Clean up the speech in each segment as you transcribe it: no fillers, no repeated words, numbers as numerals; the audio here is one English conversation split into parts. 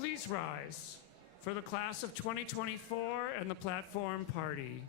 Please rise for the class of 2024 and the platform party.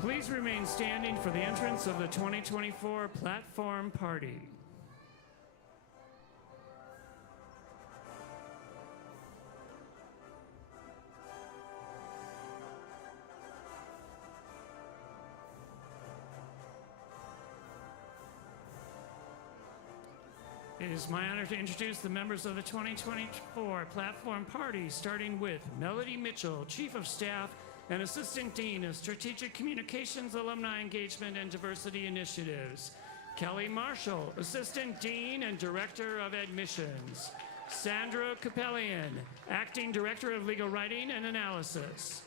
Please remain standing for the entrance of the 2024 platform party. It is my honor to introduce the members of the 2024 platform party, starting with Melody Mitchell, Chief of Staff and Assistant Dean of Strategic Communications, Alumni Engagement, and Diversity Initiatives. Kelly Marshall, Assistant Dean and Director of Admissions. Sandra Capellian, Acting Director of Legal Writing and Analysis.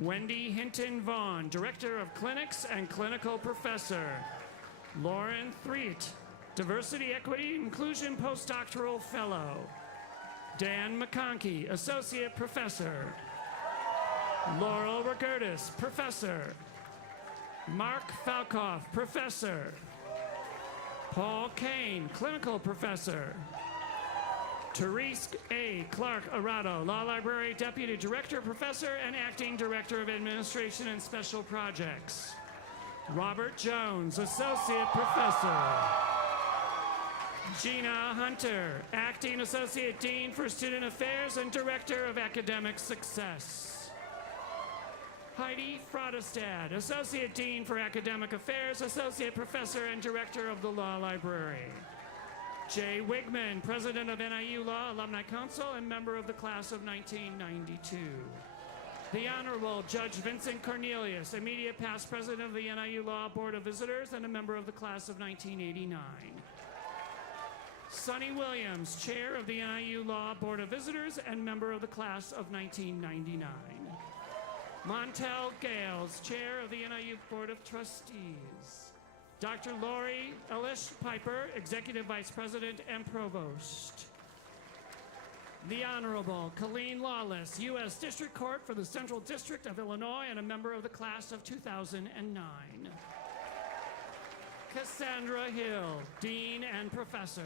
Wendy Hinton Vaughn, Director of Clinics and Clinical Professor. Lauren Threet, Diversity, Equity, Inclusion Postdoctoral Fellow. Dan McConkey, Associate Professor. Laurel Regurtis, Professor. Mark Falkoff, Professor. Paul Kane, Clinical Professor. Therese A. Clark Arado, Law Library Deputy Director, Professor, and Acting Director of Administration and Special Projects. Robert Jones, Associate Professor. Gina Hunter, Acting Associate Dean for Student Affairs and Director of Academic Success. Heidi Frodestad, Associate Dean for Academic Affairs, Associate Professor and Director of the Law Library. Jay Wigman, President of NIU Law Alumni Council and member of the class of 1992. The Honorable Judge Vincent Cornelius, immediate past President of the NIU Law Board of Visitors and a member of the class of 1989. Sonny Williams, Chair of the NIU Law Board of Visitors and member of the class of 1999. Montel Gales, Chair of the NIU Board of Trustees. Dr. Lori Elish Piper, Executive Vice President and Provost. The Honorable Colleen Lawless, U.S. District Court for the Central District of Illinois and a member of the class of 2009. Cassandra Hill, Dean and Professor.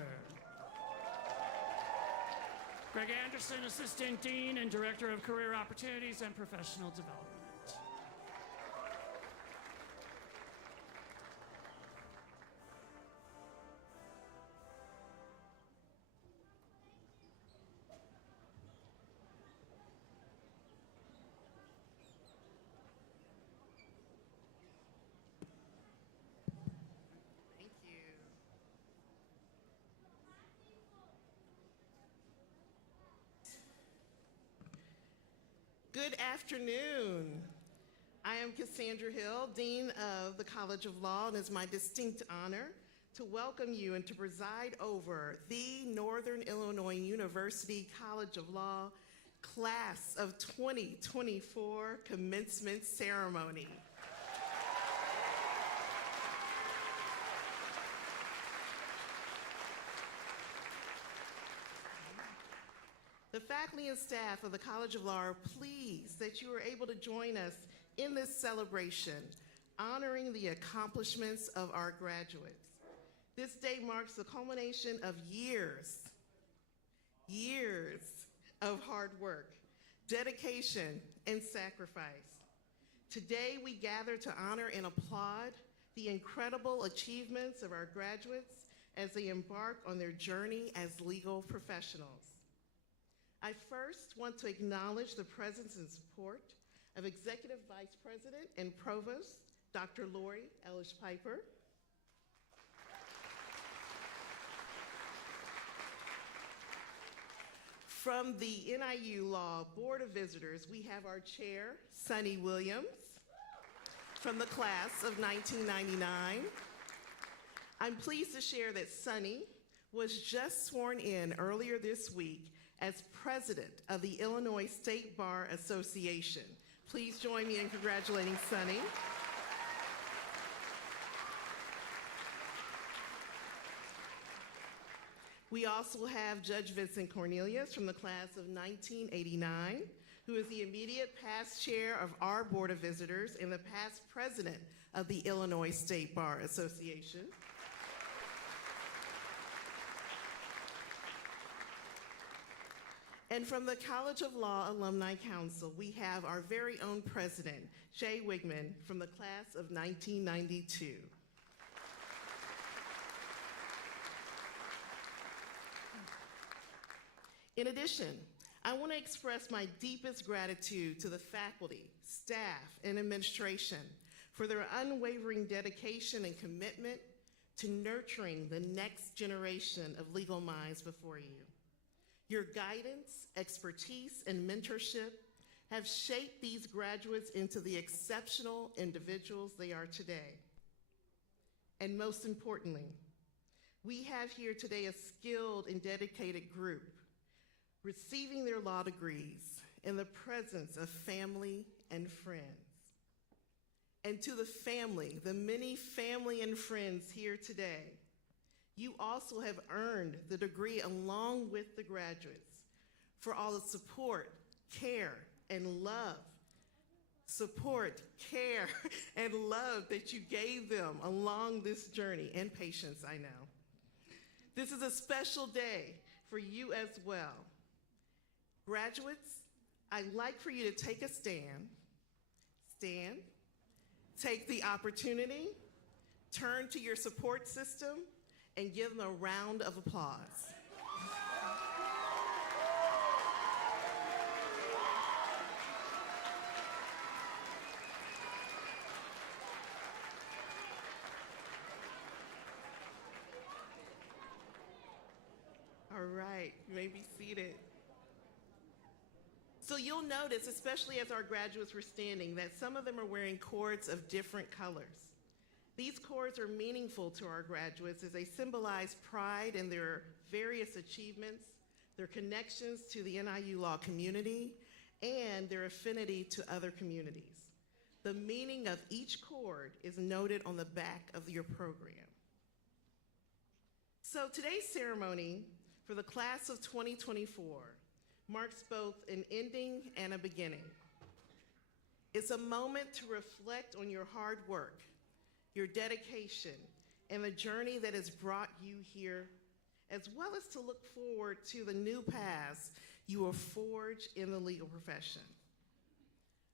Greg Anderson, Assistant Dean and Director of Career Opportunities and Professional Development. Good afternoon. I am Cassandra Hill, Dean of the College of Law, and it's my distinct honor to welcome you and to preside over the Northern Illinois University College of Law Class of 2024 Commencement Ceremony. The faculty and staff of the College of Law are pleased that you are able to join us in this celebration, honoring the accomplishments of our graduates. This day marks the culmination of years of hard work, dedication, and sacrifice. Today, we gather to honor and applaud the incredible achievements of our graduates as they embark on their journey as legal professionals. I first want to acknowledge the presence and support of Executive Vice President and Provost, Dr. Lori Elish Piper. From the NIU Law Board of Visitors, we have our chair, Sonny Williams, from the class of 1999. I'm pleased to share that Sonny was just sworn in earlier this week as president of the Illinois State Bar Association. Please join me in congratulating Sonny. We also have Judge Vincent Cornelius from the class of 1989, who is the immediate past chair of our Board of Visitors and the past president of the Illinois State Bar Association. And from the College of Law Alumni Council, we have our very own president, Jay Wigman, from the class of 1992. In addition, I want to express my deepest gratitude to the faculty, staff, and administration for their unwavering dedication and commitment to nurturing the next generation of legal minds before you. Your guidance, expertise, and mentorship have shaped these graduates into the exceptional individuals they are today. And most importantly, we have here today a skilled and dedicated group receiving their law degrees in the presence of family and friends. And to the family, the many family and friends here today, you also have earned the degree along with the graduates for all the support, care, and love. Support, care, and love that you gave them along this journey, and patience, I know. This is a special day for you as well. Graduates, I'd like for you to take a stand, Take the opportunity, turn to your support system, and give them a round of applause. All right, you may be seated. So you'll notice, especially as our graduates were standing, that some of them are wearing cords of different colors. These cords are meaningful to our graduates as they symbolize pride in their various achievements, their connections to the NIU law community, and their affinity to other communities. The meaning of each cord is noted on the back of your program. So today's ceremony for the class of 2024 marks both an ending and a beginning. It's a moment to reflect on your hard work, your dedication, and the journey that has brought you here, as well as to look forward to the new paths you will forge in the legal profession.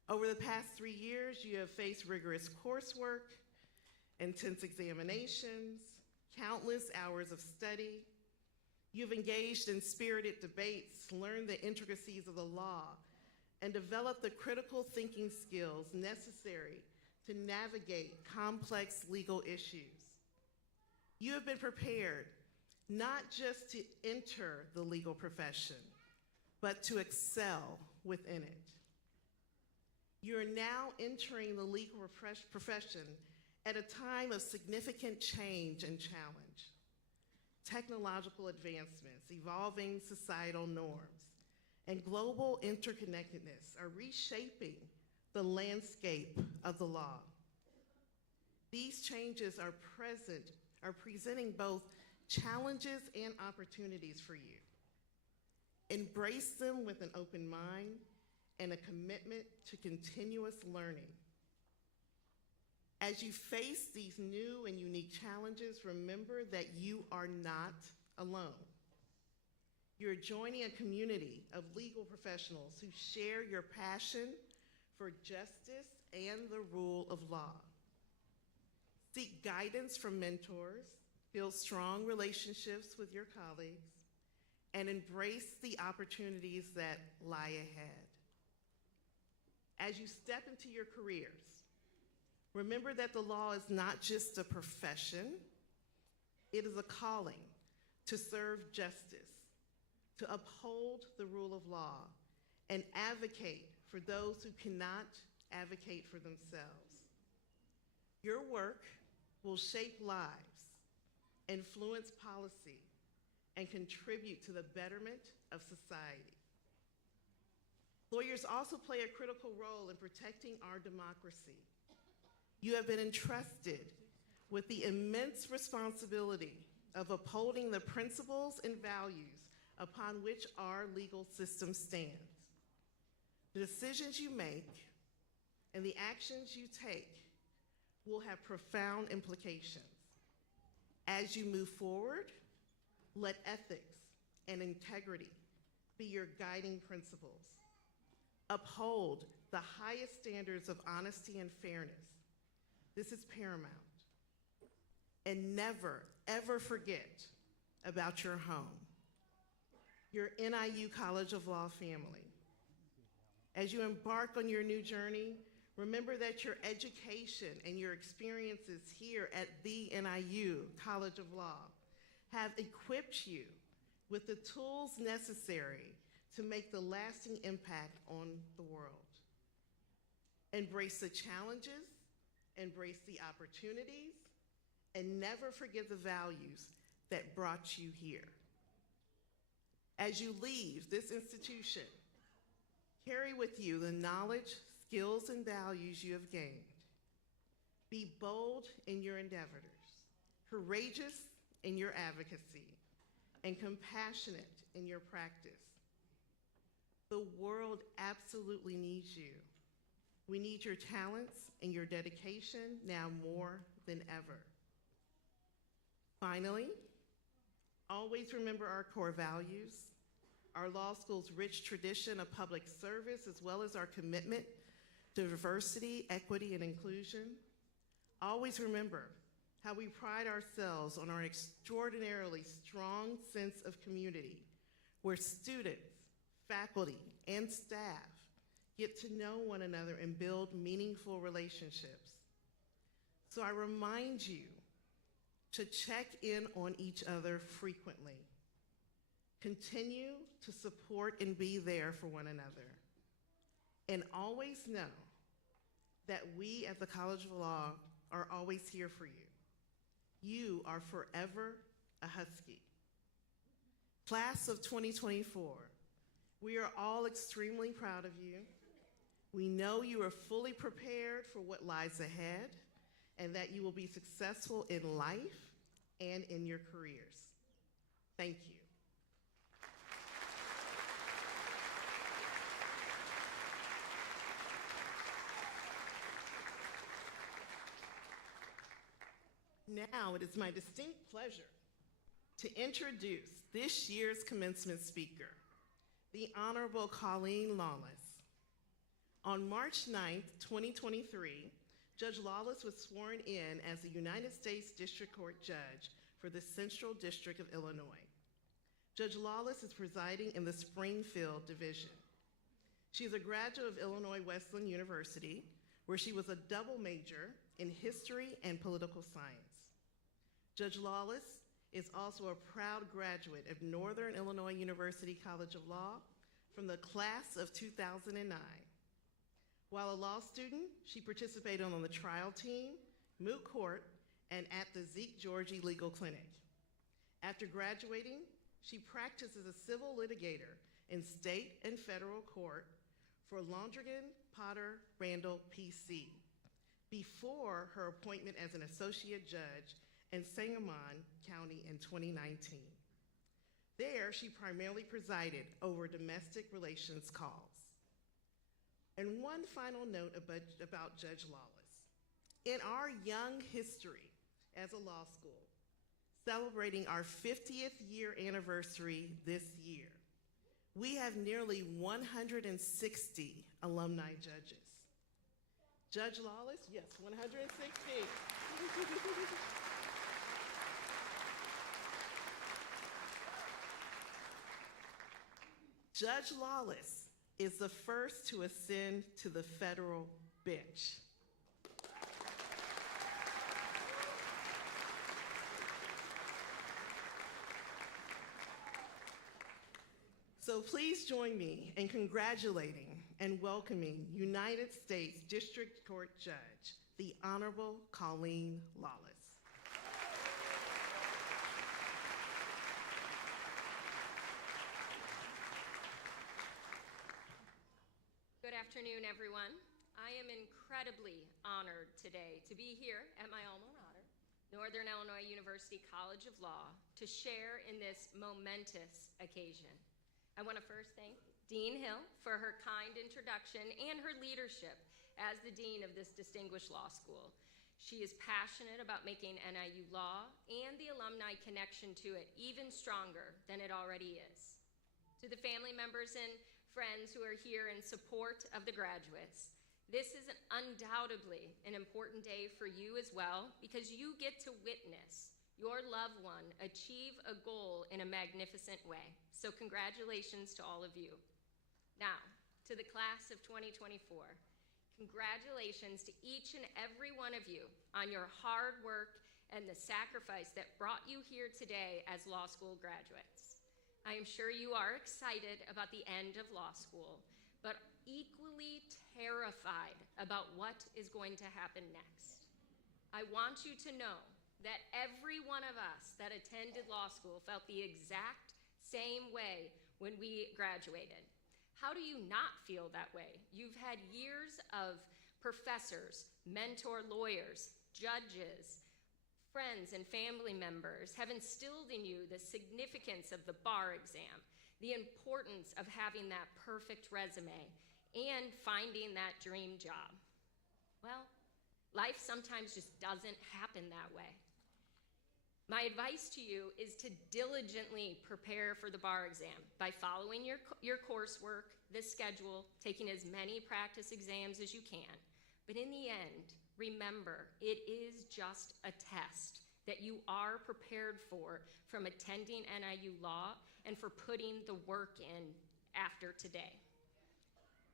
Over the past 3 years, you have faced rigorous coursework, intense examinations, countless hours of study. You've engaged in spirited debates, learned the intricacies of the law, and developed the critical thinking skills necessary to navigate complex legal issues. You have been prepared not just to enter the legal profession, but to excel within it. You are now entering the legal profession at a time of significant change and challenge. Technological advancements, evolving societal norms, and global interconnectedness are reshaping the landscape of the law. These changes are presenting both challenges and opportunities for you. Embrace them with an open mind and a commitment to continuous learning. As you face these new and unique challenges, remember that you are not alone. You're joining a community of legal professionals who share your passion for justice and the rule of law. Seek guidance from mentors, build strong relationships with your colleagues, and embrace the opportunities that lie ahead. As you step into your careers, remember that the law is not just a profession, it is a calling to serve justice, to uphold the rule of law, and advocate for those who cannot advocate for themselves. Your work will shape lives, influence policy, and contribute to the betterment of society. Lawyers also play a critical role in protecting our democracy. You have been entrusted with the immense responsibility of upholding the principles and values upon which our legal system stands. The decisions you make and the actions you take will have profound implications. As you move forward, let ethics and integrity be your guiding principles. Uphold the highest standards of honesty and fairness. This is paramount. And never, ever forget about your home, your NIU College of Law family. As you embark on your new journey, remember that your education and your experiences here at the NIU College of Law have equipped you with the tools necessary to make the lasting impact on the world. Embrace the challenges, embrace the opportunities, and never forget the values that brought you here. As you leave this institution, carry with you the knowledge, skills, and values you have gained. Be bold in your endeavors, courageous in your advocacy, and compassionate in your practice. The world absolutely needs you. We need your talents and your dedication now more than ever. Finally, always remember our core values, our law school's rich tradition of public service, as well as our commitment to diversity, equity, and inclusion. Always remember how we pride ourselves on our extraordinarily strong sense of community, where students, faculty, and staff get to know one another and build meaningful relationships. So I remind you to check in on each other frequently. Continue to support and be there for one another. And always know that we at the College of Law are always here for you. You are forever a Husky. Class of 2024, we are all extremely proud of you. We know you are fully prepared for what lies ahead and that you will be successful in life and in your careers. Thank you. Now it is my distinct pleasure to introduce this year's commencement speaker, the Honorable Colleen Lawless. On March 9th, 2023, Judge Lawless was sworn in as the United States District Court Judge for the Central District of Illinois. Judge Lawless is presiding in the Springfield Division. She is a graduate of Illinois Wesleyan University, where she was a double major in history and political science. Judge Lawless is also a proud graduate of Northern Illinois University College of Law from the class of 2009. While a law student, she participated on the trial team, moot court, and at the Zeke Georgie Legal Clinic. After graduating, she practiced as a civil litigator in state and federal court for Londrigan, Potter, Randall, PC, before her appointment as an associate judge in Sangamon County in 2019. There, she primarily presided over domestic relations calls. And one final note about Judge Lawless. In our young history as a law school, celebrating our 50th year anniversary this year, we have nearly 160 alumni judges. Judge Lawless, yes, 160. Judge Lawless is the first to ascend to the federal bench. So please join me in congratulating and welcoming United States District Court Judge, the Honorable Colleen Lawless. Good afternoon, everyone. I am incredibly honored today to be here at my alma mater, Northern Illinois University College of Law, to share in this momentous occasion. I want to first thank Dean Hill for her kind introduction and her leadership as the dean of this distinguished law school. She is passionate about making NIU law and the alumni connection to it even stronger than it already is. To the family members and friends who are here in support of the graduates, this is undoubtedly an important day for you as well, because you get to witness your loved one achieve a goal in a magnificent way. So congratulations to all of you. Now, to the class of 2024, congratulations to each and every one of you on your hard work and the sacrifice that brought you here today as law school graduates. I am sure you are excited about the end of law school, but equally terrified about what is going to happen next. I want you to know that every one of us that attended law school felt the exact same way when we graduated. How do you not feel that way? You've had years of professors, mentor lawyers, judges, friends and family members have instilled in you the significance of the bar exam, the importance of having that perfect resume, and finding that dream job. Well, life sometimes just doesn't happen that way. My advice to you is to diligently prepare for the bar exam by following your coursework, the schedule, taking as many practice exams as you can, But in the end, remember, it is just a test that you are prepared for from attending NIU Law and for putting the work in after today.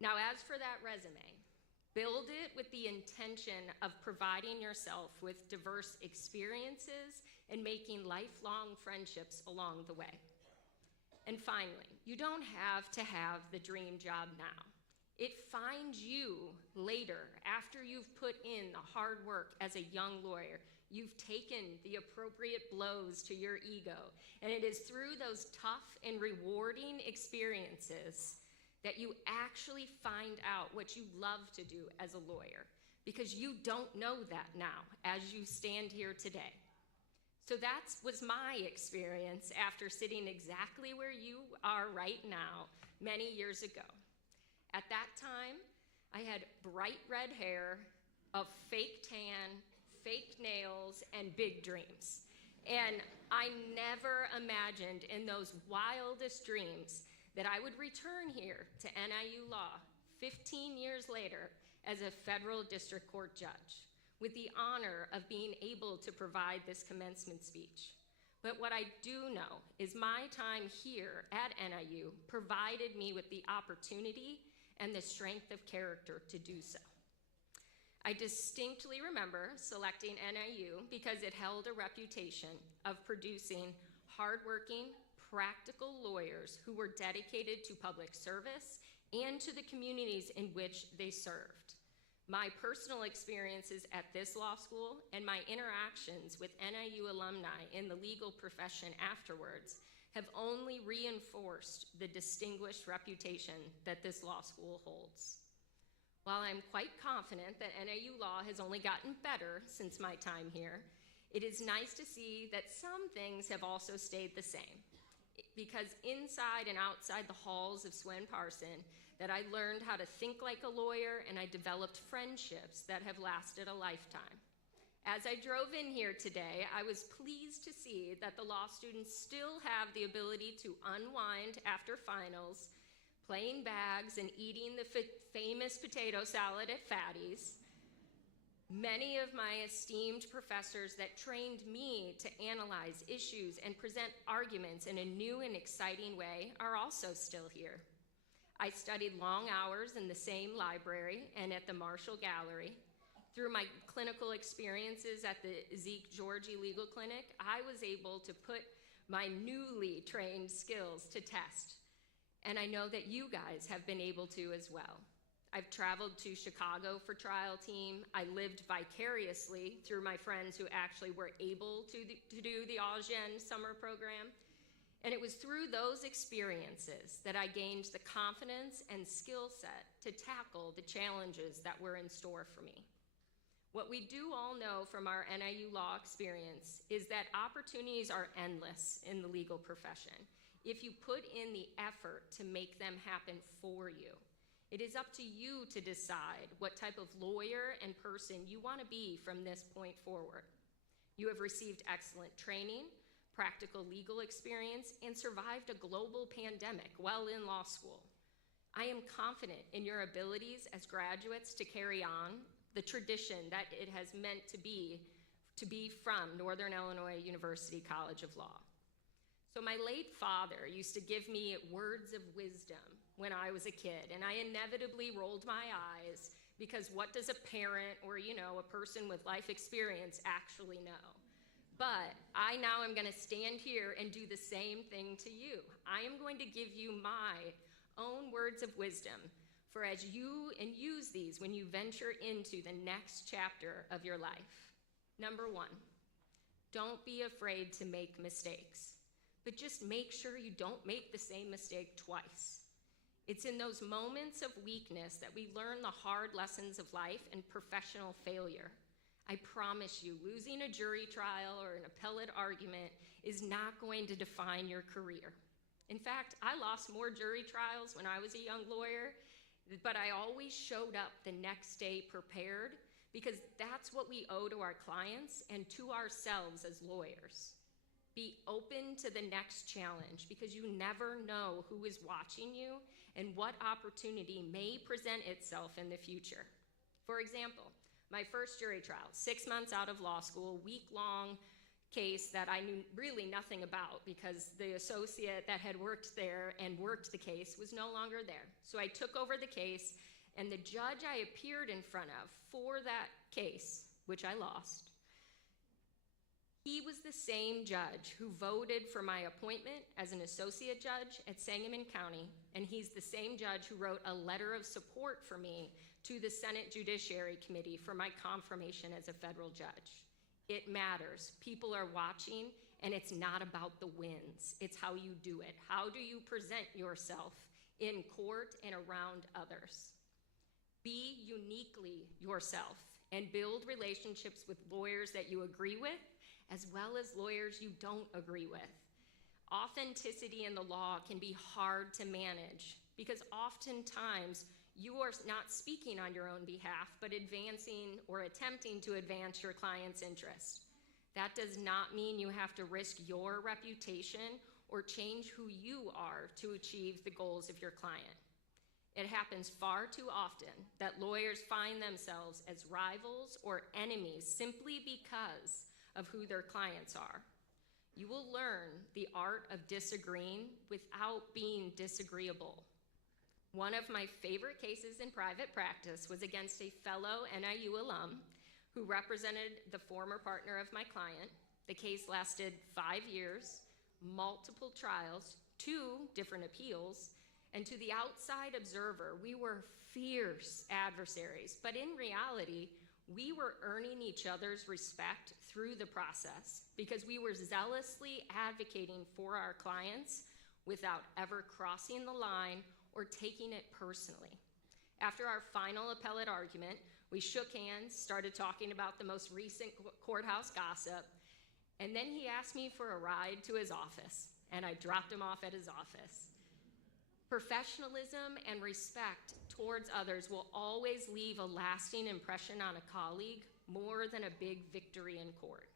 Now, as for that resume, build it with the intention of providing yourself with diverse experiences and making lifelong friendships along the way. And finally, you don't have to have the dream job now. It finds you later after you've put in the hard work as a young lawyer. You've taken the appropriate blows to your ego, and it is through those tough and rewarding experiences that you actually find out what you love to do as a lawyer, because you don't know that now as you stand here today. So that was my experience after sitting exactly where you are right now many years ago. At that time, I had bright red hair, a fake tan, fake nails, and big dreams. And I never imagined in those wildest dreams that I would return here to NIU Law 15 years later as a federal district court judge, with the honor of being able to provide this commencement speech. But what I do know is my time here at NIU provided me with the opportunity and the strength of character to do so. I distinctly remember selecting NIU because it held a reputation of producing hardworking, practical lawyers who were dedicated to public service and to the communities in which they served. My personal experiences at this law school and my interactions with NIU alumni in the legal profession afterwards have only reinforced the distinguished reputation that this law school holds. While I'm quite confident that NIU Law has only gotten better since my time here, it is nice to see that some things have also stayed the same. Because inside and outside the halls of Swen Parson, that I learned how to think like a lawyer, and I developed friendships that have lasted a lifetime. As I drove in here today, I was pleased to see that the law students still have the ability to unwind after finals, playing bags and eating the famous potato salad at Fatty's. Many of my esteemed professors that trained me to analyze issues and present arguments in a new and exciting way are also still here. I studied long hours in the same library and at the Marshall Gallery. Through my clinical experiences at the Zeke Georgie Legal Clinic, I was able to put my newly trained skills to test. And I know that you guys have been able to as well. I've traveled to Chicago for trial team. I lived vicariously through my friends who actually were able to do the Agen summer program. And it was through those experiences that I gained the confidence and skill set to tackle the challenges that were in store for me. What we do all know from our NIU Law experience is that opportunities are endless in the legal profession if you put in the effort to make them happen for you. It is up to you to decide what type of lawyer and person you want to be from this point forward. You have received excellent training, practical legal experience, and survived a global pandemic while in law school. I am confident in your abilities as graduates to carry on the tradition that it has meant to be from Northern Illinois University College of Law. So my late father used to give me words of wisdom when I was a kid, and I inevitably rolled my eyes because what does a parent or, a person with life experience actually know? But I now am going to stand here and do the same thing to you. I am going to give you my own words of wisdom for as you and use these when you venture into the next chapter of your life. Number one, don't be afraid to make mistakes, but just make sure you don't make the same mistake twice. It's in those moments of weakness that we learn the hard lessons of life and professional failure. I promise you, losing a jury trial or an appellate argument is not going to define your career. In fact, I lost more jury trials when I was a young lawyer, but I always showed up the next day prepared because that's what we owe to our clients and to ourselves as lawyers. Be open to the next challenge because you never know who is watching you and what opportunity may present itself in the future. For example, my first jury trial, 6 months out of law school, week-long case that I knew really nothing about because the associate that had worked there and worked the case was no longer there. So I took over the case, and the judge I appeared in front of for that case, which I lost, he was the same judge who voted for my appointment as an associate judge at Sangamon County, and he's the same judge who wrote a letter of support for me to the Senate Judiciary Committee for my confirmation as a federal judge. It matters. People are watching, and it's not about the wins. It's how you do it. How do you present yourself in court and around others? Be uniquely yourself and build relationships with lawyers that you agree with, as well as lawyers you don't agree with. Authenticity in the law can be hard to manage because oftentimes you are not speaking on your own behalf, but advancing or attempting to advance your client's interest. That does not mean you have to risk your reputation or change who you are to achieve the goals of your client. It happens far too often that lawyers find themselves as rivals or enemies simply because of who their clients are. You will learn the art of disagreeing without being disagreeable. One of my favorite cases in private practice was against a fellow NIU alum who represented the former partner of my client. The case lasted 5 years, multiple trials, 2 different appeals, and to the outside observer, we were fierce adversaries, but in reality, we were earning each other's respect through the process because we were zealously advocating for our clients without ever crossing the line or taking it personally. After our final appellate argument, we shook hands, started talking about the most recent courthouse gossip, and then he asked me for a ride to his office, and I dropped him off at his office. Professionalism and respect towards others will always leave a lasting impression on a colleague more than a big victory in court.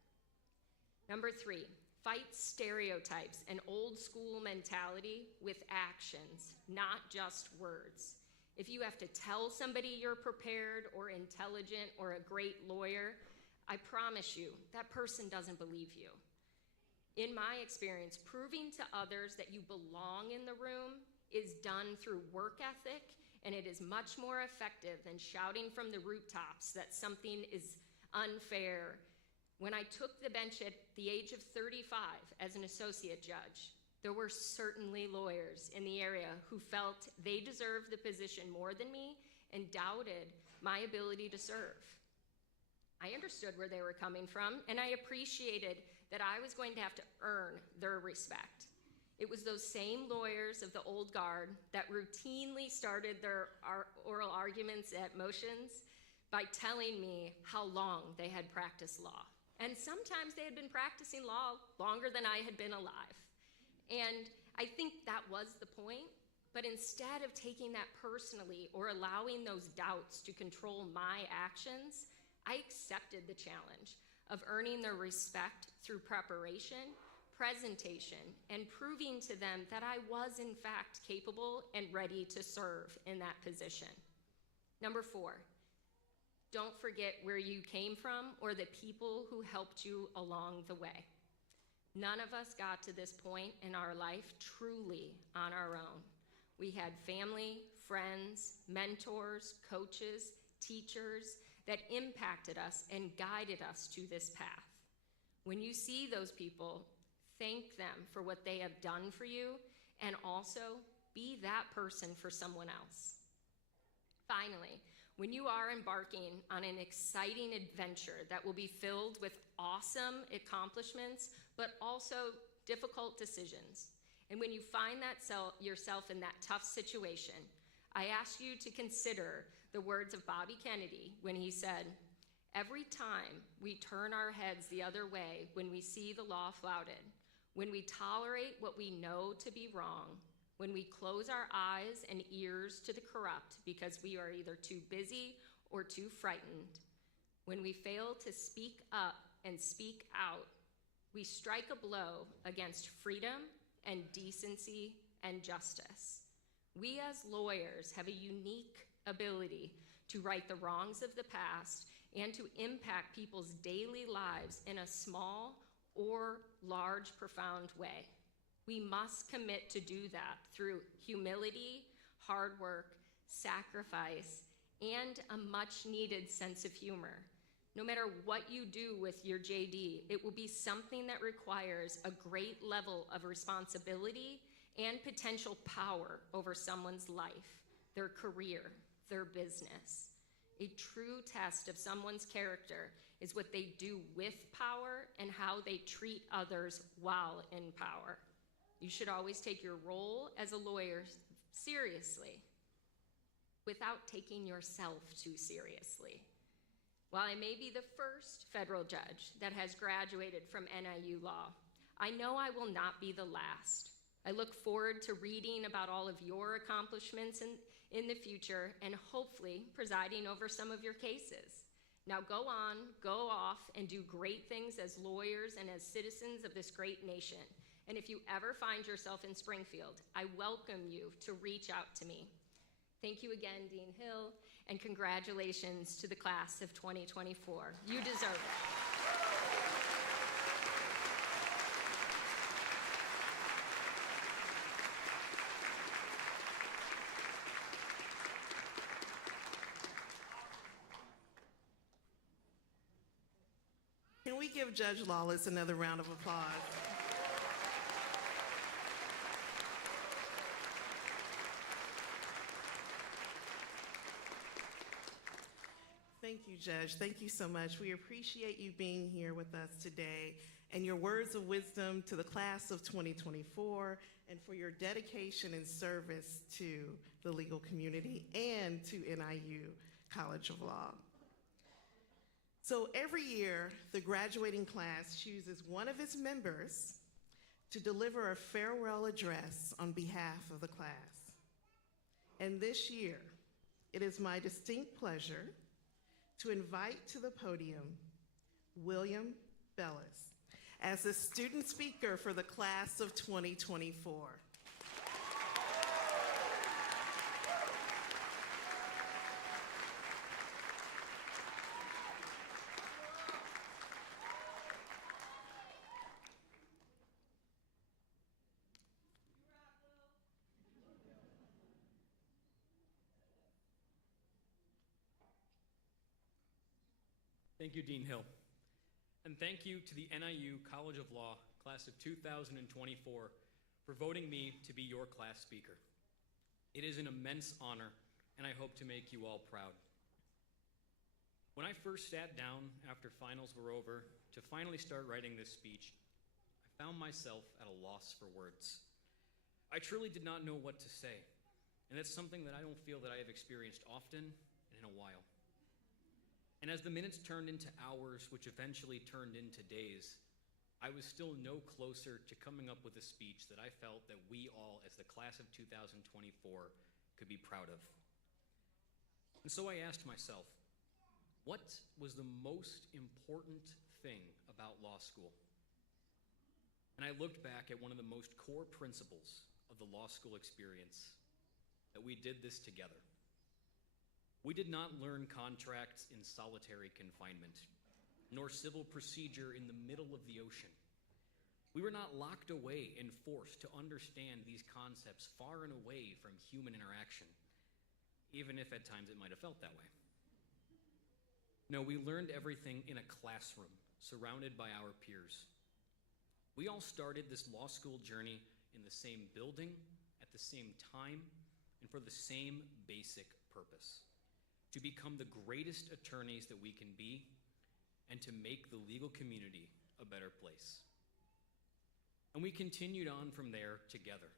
Number 3, fight stereotypes and old school mentality with actions, not just words. If you have to tell somebody you're prepared or intelligent or a great lawyer, I promise you, that person doesn't believe you. In my experience, proving to others that you belong in the room is done through work ethic, and it is much more effective than shouting from the rooftops that something is unfair. When I took the bench at the age of 35 as an associate judge, there were certainly lawyers in the area who felt they deserved the position more than me and doubted my ability to serve. I understood where they were coming from, and I appreciated that I was going to have to earn their respect. It was those same lawyers of the old guard that routinely started their oral arguments at motions by telling me how long they had practiced law. And sometimes they had been practicing law longer than I had been alive. And I think that was the point, but instead of taking that personally or allowing those doubts to control my actions, I accepted the challenge of earning their respect through preparation, presentation, and proving to them that I was in fact capable and ready to serve in that position. Number 4, don't forget where you came from or the people who helped you along the way. None of us got to this point in our life truly on our own. We had family, friends, mentors, coaches, teachers that impacted us and guided us to this path. When you see those people, thank them for what they have done for you, and also be that person for someone else. Finally, when you are embarking on an exciting adventure that will be filled with awesome accomplishments, but also difficult decisions, and when you find yourself in that tough situation, I ask you to consider the words of Bobby Kennedy when he said, "Every time we turn our heads the other way when we see the law flouted, when we tolerate what we know to be wrong, when we close our eyes and ears to the corrupt because we are either too busy or too frightened, when we fail to speak up and speak out, we strike a blow against freedom and decency and justice. We as lawyers have a unique ability to right the wrongs of the past, and to impact people's daily lives in a small or large, profound way. We must commit to do that through humility, hard work, sacrifice, and a much-needed sense of humor. No matter what you do with your JD, it will be something that requires a great level of responsibility and potential power over someone's life, their career, their business. A true test of someone's character is what they do with power and how they treat others while in power. You should always take your role as a lawyer seriously without taking yourself too seriously. While I may be the first federal judge that has graduated from NIU law, I know I will not be the last. I look forward to reading about all of your accomplishments in the future and hopefully presiding over some of your cases. Now go on, go off, and do great things as lawyers and as citizens of this great nation. And if you ever find yourself in Springfield, I welcome you to reach out to me. Thank you again, Dean Hill, and congratulations to the class of 2024. You deserve it. Can we give Judge Lawless another round of applause? Thank you, Judge. Thank you so much. We appreciate you being here with us today and your words of wisdom to the class of 2024 and for your dedication and service to the legal community and to NIU College of Law. So every year, the graduating class chooses one of its members to deliver a farewell address on behalf of the class. And this year, it is my distinct pleasure to invite to the podium William Bellis as the student speaker for the class of 2024. Thank you, Dean Hill. And thank you to the NIU College of Law class of 2024 for voting me to be your class speaker. It is an immense honor, and I hope to make you all proud. When I first sat down after finals were over to finally start writing this speech, I found myself at a loss for words. I truly did not know what to say, and that's something that I don't feel that I have experienced often and in a while. And as the minutes turned into hours, which eventually turned into days, I was still no closer to coming up with a speech that I felt that we all, as the class of 2024, could be proud of. And so I asked myself, what was the most important thing about law school? And I looked back at one of the most core principles of the law school experience, that we did this together. We did not learn contracts in solitary confinement, nor civil procedure in the middle of the ocean. We were not locked away and forced to understand these concepts far and away from human interaction, even if at times it might have felt that way. No, we learned everything in a classroom, surrounded by our peers. We all started this law school journey in the same building, at the same time, and for the same basic purpose: to become the greatest attorneys that we can be, and to make the legal community a better place. And we continued on from there together.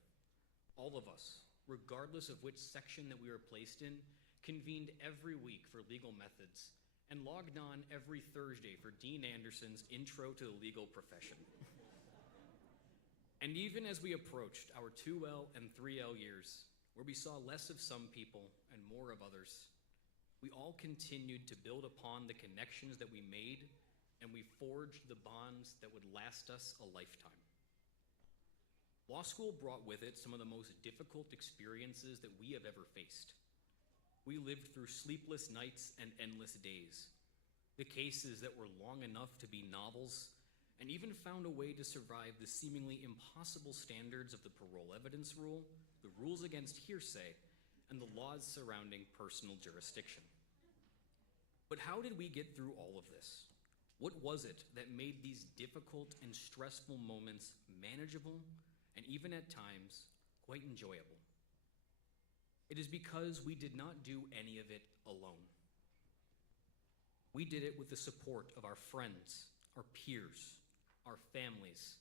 All of us, regardless of which section that we were placed in, convened every week for legal methods and logged on every Thursday for Dean Anderson's Intro to the Legal Profession. And even as we approached our 2L and 3L years, where we saw less of some people and more of others, we all continued to build upon the connections that we made, and we forged the bonds that would last us a lifetime. Law school brought with it some of the most difficult experiences that we have ever faced. We lived through sleepless nights and endless days. The cases that were long enough to be novels, and even found a way to survive the seemingly impossible standards of the parole evidence rule, the rules against hearsay, and the laws surrounding personal jurisdiction. But how did we get through all of this? What was it that made these difficult and stressful moments manageable and even at times quite enjoyable? It is because we did not do any of it alone. We did it with the support of our friends, our peers, our families,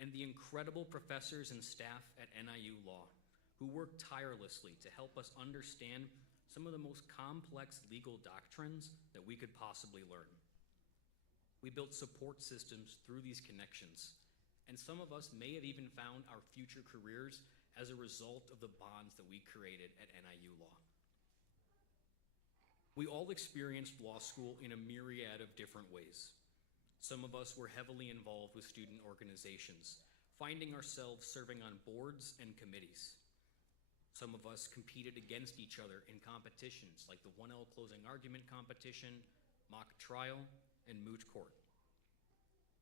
and the incredible professors and staff at NIU Law who worked tirelessly to help us understand some of the most complex legal doctrines that we could possibly learn. We built support systems through these connections, and some of us may have even found our future careers as a result of the bonds that we created at NIU Law. We all experienced law school in a myriad of different ways. Some of us were heavily involved with student organizations, finding ourselves serving on boards and committees. Some of us competed against each other in competitions like the 1L closing argument competition, mock trial, and moot court.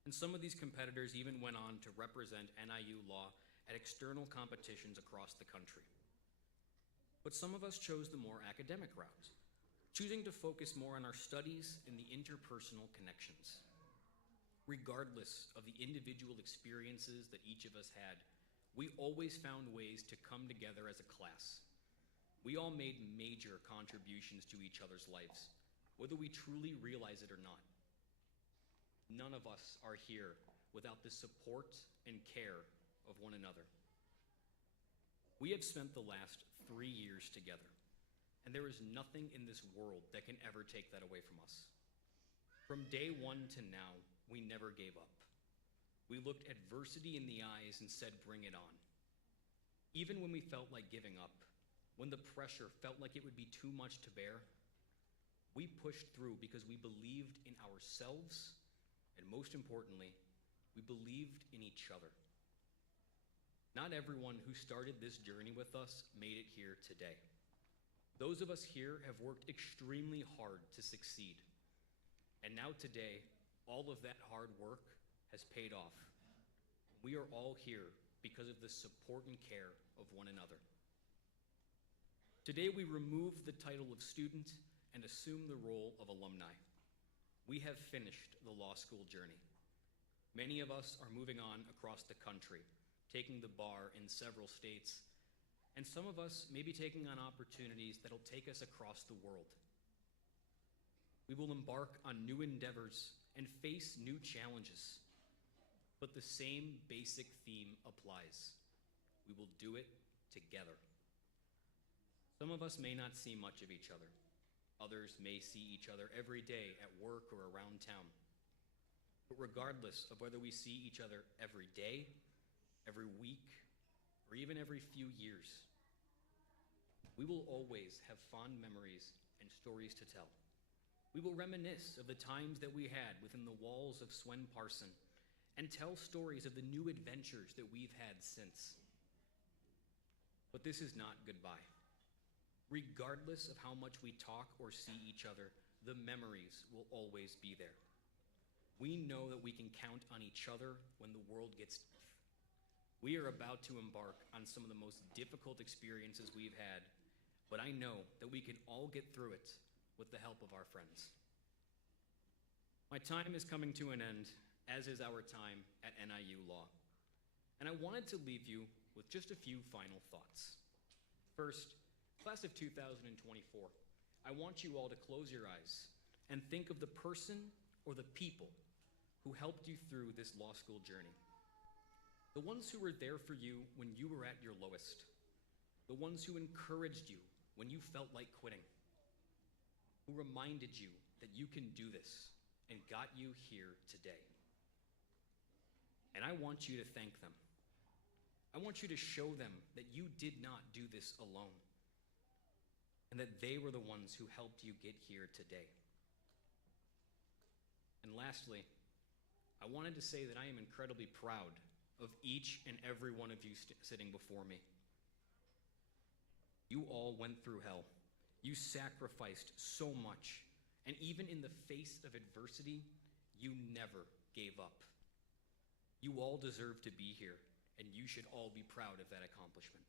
And some of these competitors even went on to represent NIU Law at external competitions across the country. But some of us chose the more academic route, choosing to focus more on our studies and the interpersonal connections. Regardless of the individual experiences that each of us had, we always found ways to come together as a class. We all made major contributions to each other's lives, whether we truly realize it or not. None of us are here without the support and care of one another. We have spent the last 3 years together, and there is nothing in this world that can ever take that away from us. From day one to now, we never gave up. We looked adversity in the eyes and said, "Bring it on." Even when we felt like giving up, when the pressure felt like it would be too much to bear, we pushed through because we believed in ourselves, and most importantly, we believed in each other. Not everyone who started this journey with us made it here today. Those of us here have worked extremely hard to succeed. And now today, all of that hard work has paid off. We are all here because of the support and care of one another. Today, we remove the title of student and assume the role of alumni. We have finished the law school journey. Many of us are moving on across the country, taking the bar in several states, and some of us may be taking on opportunities that'll take us across the world. We will embark on new endeavors and face new challenges, but the same basic theme applies. We will do it together. Some of us may not see much of each other. Others may see each other every day at work or around town. But regardless of whether we see each other every day, every week, or even every few years, we will always have fond memories and stories to tell. We will reminisce of the times that we had within the walls of Swen Parson and tell stories of the new adventures that we've had since. But this is not goodbye. Regardless of how much we talk or see each other, the memories will always be there. We know that we can count on each other when the world gets tough. We are about to embark on some of the most difficult experiences we've had, but I know that we can all get through it with the help of our friends. My time is coming to an end, as is our time at NIU Law. And I wanted to leave you with just a few final thoughts. First, class of 2024, I want you all to close your eyes and think of the person or the people who helped you through this law school journey. The ones who were there for you when you were at your lowest. The ones who encouraged you when you felt like quitting. Who reminded you that you can do this and got you here today. And I want you to thank them. I want you to show them that you did not do this alone, and that they were the ones who helped you get here today. And lastly, I wanted to say that I am incredibly proud of each and every one of you sitting before me. You all went through hell. You sacrificed so much, and even in the face of adversity, you never gave up. You all deserve to be here, and you should all be proud of that accomplishment.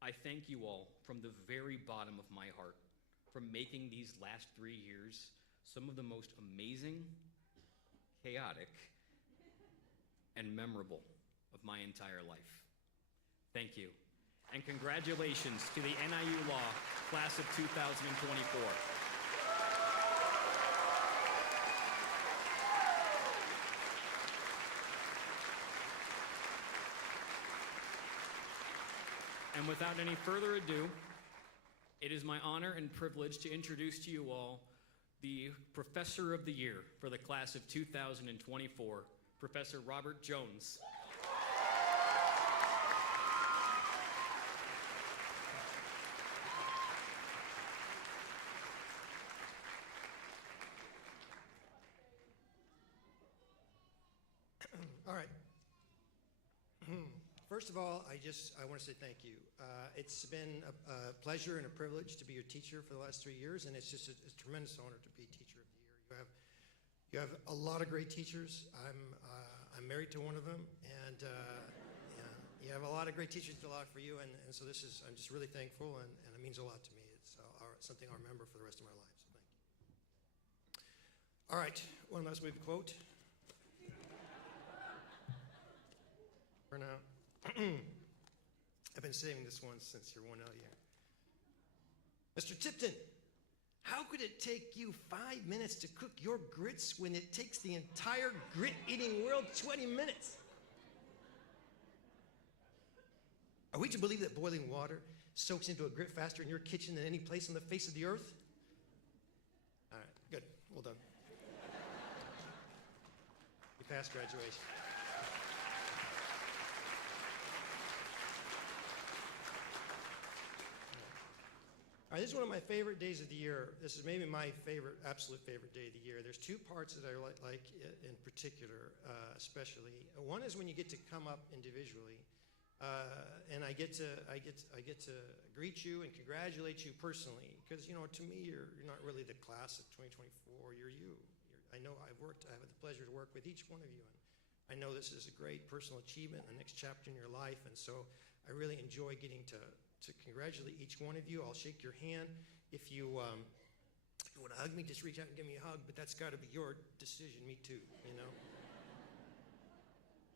I thank you all from the very bottom of my heart for making these last 3 years some of the most amazing, chaotic, and memorable of my entire life. Thank you, and congratulations to the NIU Law Class of 2024. And without any further ado, it is my honor and privilege to introduce to you all the Professor of the Year for the Class of 2024, Professor Robert Jones. All right. First of all, I want to say thank you. It's been a pleasure and a privilege to be your teacher for the last 3 years, and it's just a tremendous honor to be Teacher of the Year. You have a lot of great teachers. I'm married to one of them, and you have a lot of great teachers that do a lot for you, and so I'm just really thankful, and it means a lot to me. It's something I'll remember for the rest of my life, so thank you. All right, one last wave quote. For now. I've been saving this one since your 1L year. Mr. Tipton, how could it take you 5 minutes to cook your grits when it takes the entire grit-eating world 20 minutes? Are we to believe that boiling water soaks into a grit faster in your kitchen than any place on the face of the earth? All right, good. Well done. You passed graduation. All right, this is one of my favorite days of the year. This is maybe my absolute favorite day of the year. There's two parts that I like in particular, especially. One is when you get to come up individually, and I get to greet you and congratulate you personally, because to me you're not really the class of 2024. You're you. I know I have the pleasure to work with each one of you, and I know this is a great personal achievement, the next chapter in your life, and so I really enjoy getting to congratulate each one of you. I'll shake your hand. If you want to hug me, just reach out and give me a hug, but that's got to be your decision. Me too,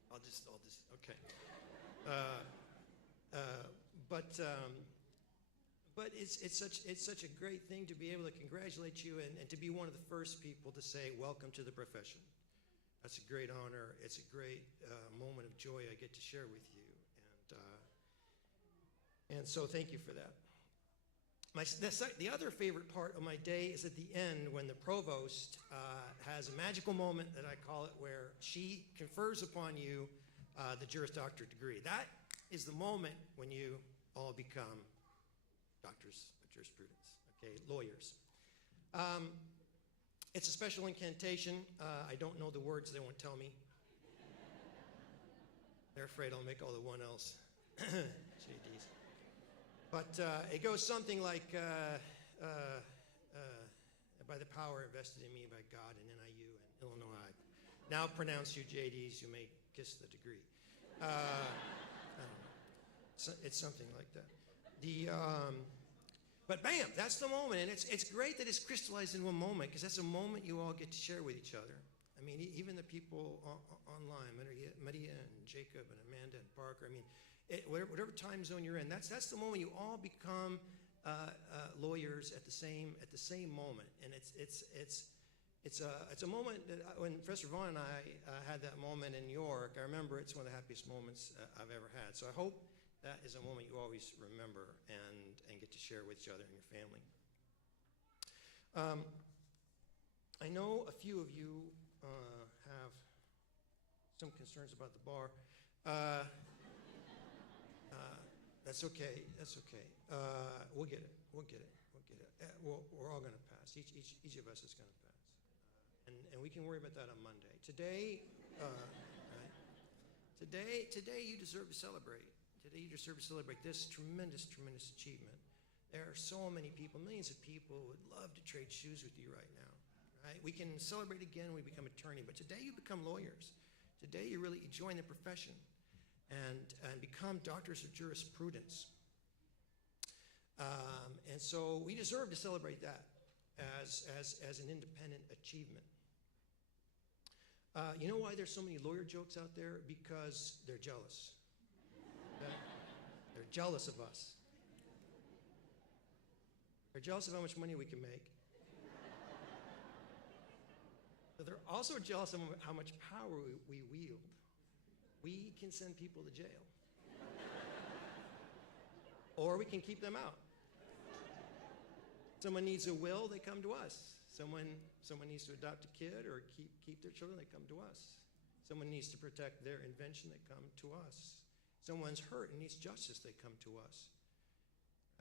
I'll just, okay. But it's such a great thing to be able to congratulate you and to be one of the first people to say, welcome to the profession. That's a great honor. It's a great moment of joy I get to share with you. And so thank you for that. The other favorite part of my day is at the end when the provost has a magical moment that I call it, where she confers upon you the Juris Doctorate degree. That is the moment when you all become doctors of jurisprudence, okay, lawyers. It's a special incantation. I don't know the words, they won't tell me. They're afraid I'll make all the 1Ls. JDs. But it goes something like, by the power invested in me by God and NIU and Illinois, I now pronounce you JDs, you may kiss the degree. I don't know. It's something like that. But bam, that's the moment, and it's great that it's crystallized in one moment, because that's a moment you all get to share with each other. I mean, even the people online, Maria and Jacob and Amanda and Parker, I mean, whatever time zone you're in, that's the moment you all become lawyers at the same moment, and it's a moment that when Professor Vaughn and I had that moment in New York, I remember it's one of the happiest moments I've ever had. So I hope that is a moment you always remember and get to share with each other and your family. I know a few of you have some concerns about the bar. That's okay. That's okay. We'll get it. We'll get it. We're all going to pass. Each of us is going to pass, and we can worry about that on Monday. Today, right? Today you deserve to celebrate. Today you deserve to celebrate this tremendous achievement There are so many people, millions of people would love to trade shoes with you right now. Right? We can celebrate again when we become attorney, but today you become lawyers. Today you join the profession and become doctors of jurisprudence. And so we deserve to celebrate that as an independent achievement. You know why there's so many lawyer jokes out there? Because they're jealous. They're jealous of us. They're jealous of how much money we can make. But they're also jealous of how much power we wield. We can send people to jail. Or we can keep them out. Someone needs a will, they come to us. Someone needs to adopt a kid or keep their children, they come to us. Someone needs to protect their invention, they come to us. Someone's hurt and needs justice, they come to us.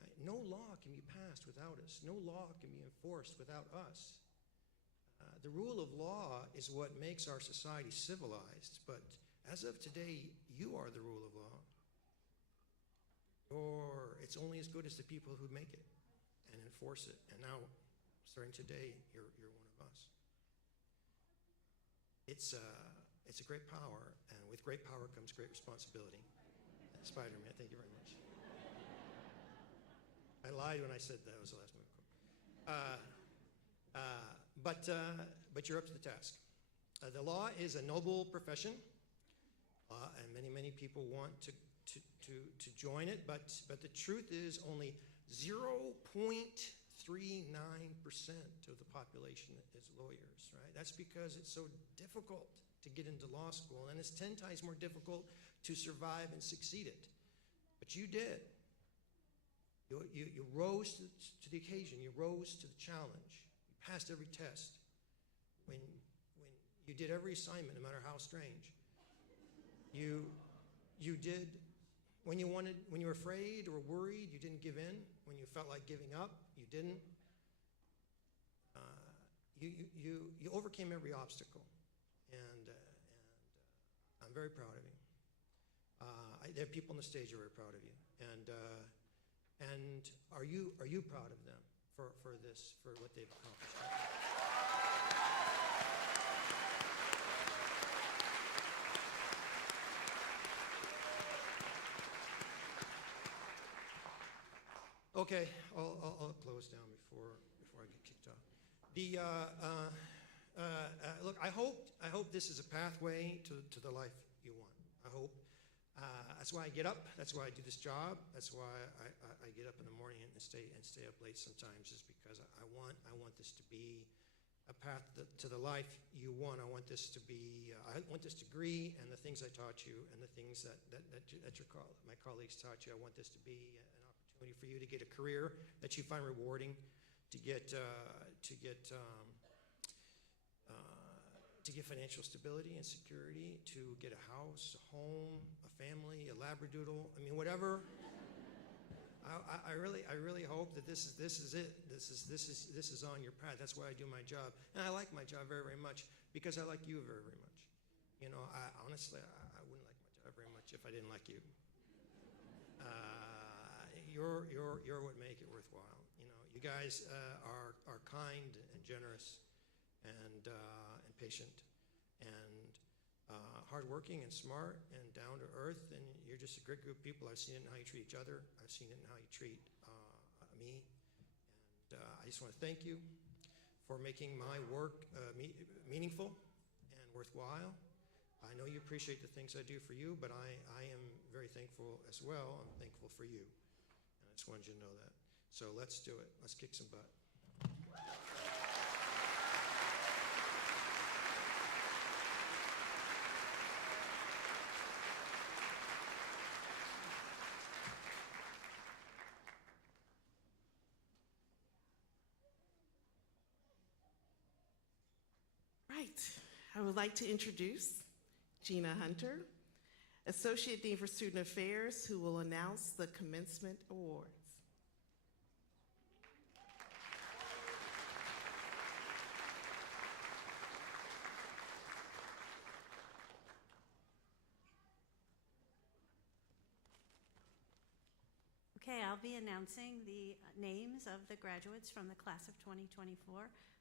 Right? No law can be passed without us. No law can be enforced without us. The rule of law is what makes our society civilized, but as of today, you are the rule of law. Or it's only as good as the people who make it and enforce it. And now, starting today, you're one of us. It's a great power, and with great power comes great responsibility. Spider-Man, thank you very much. I lied when I said that was the last movie quote. But you're up to the task. The law is a noble profession, and many people want to join it, but the truth is only 0.39% of the population is lawyers, right? That's because it's so difficult to get into law school, and it's 10 times more difficult to survive and succeed it. But you did. You rose to the occasion. You rose to the challenge. You passed every test. When you did every assignment, no matter how strange. You did. When you were afraid or worried, you didn't give in. When you felt like giving up, you didn't. You overcame every obstacle, and I'm very proud of you. There are people on the stage who are very proud of you, and are you proud of them for what they've accomplished? Okay, I'll close down before I get kicked off. Look, I hope this is a pathway to the life you want. I hope. That's why I get up. That's why I do this job. That's why I get up in the morning and stay up late sometimes, is because I want this to be a path to the life you want. I want this degree and the things I taught you and the things that my colleagues taught you. I want this to be an opportunity for you to get a career that you find rewarding, to get financial stability and security, to get a house, a home, a family, a labradoodle. I mean, whatever. I really hope that this is it. This is on your path. That's why I do my job, and I like my job very, very much because I like you very, very much. You know, honestly, I wouldn't like my job very much if I didn't like you. You're what make it worthwhile. You know, you guys are kind and generous and patient and hardworking and smart and down to earth, and you're just a great group of people. I've seen it in how you treat each other. I've seen it in how you treat me. And I just want to thank you for making my work meaningful and worthwhile. I know you appreciate the things I do for you, but I am very thankful as well. I'm thankful for you. And I just wanted you to know that. So let's do it. Let's kick some butt. Right. I would like to introduce Gina Hunter, Associate Dean for Student Affairs, who will announce the commencement awards. Okay, I'll be announcing the names of the graduates from the class of 2024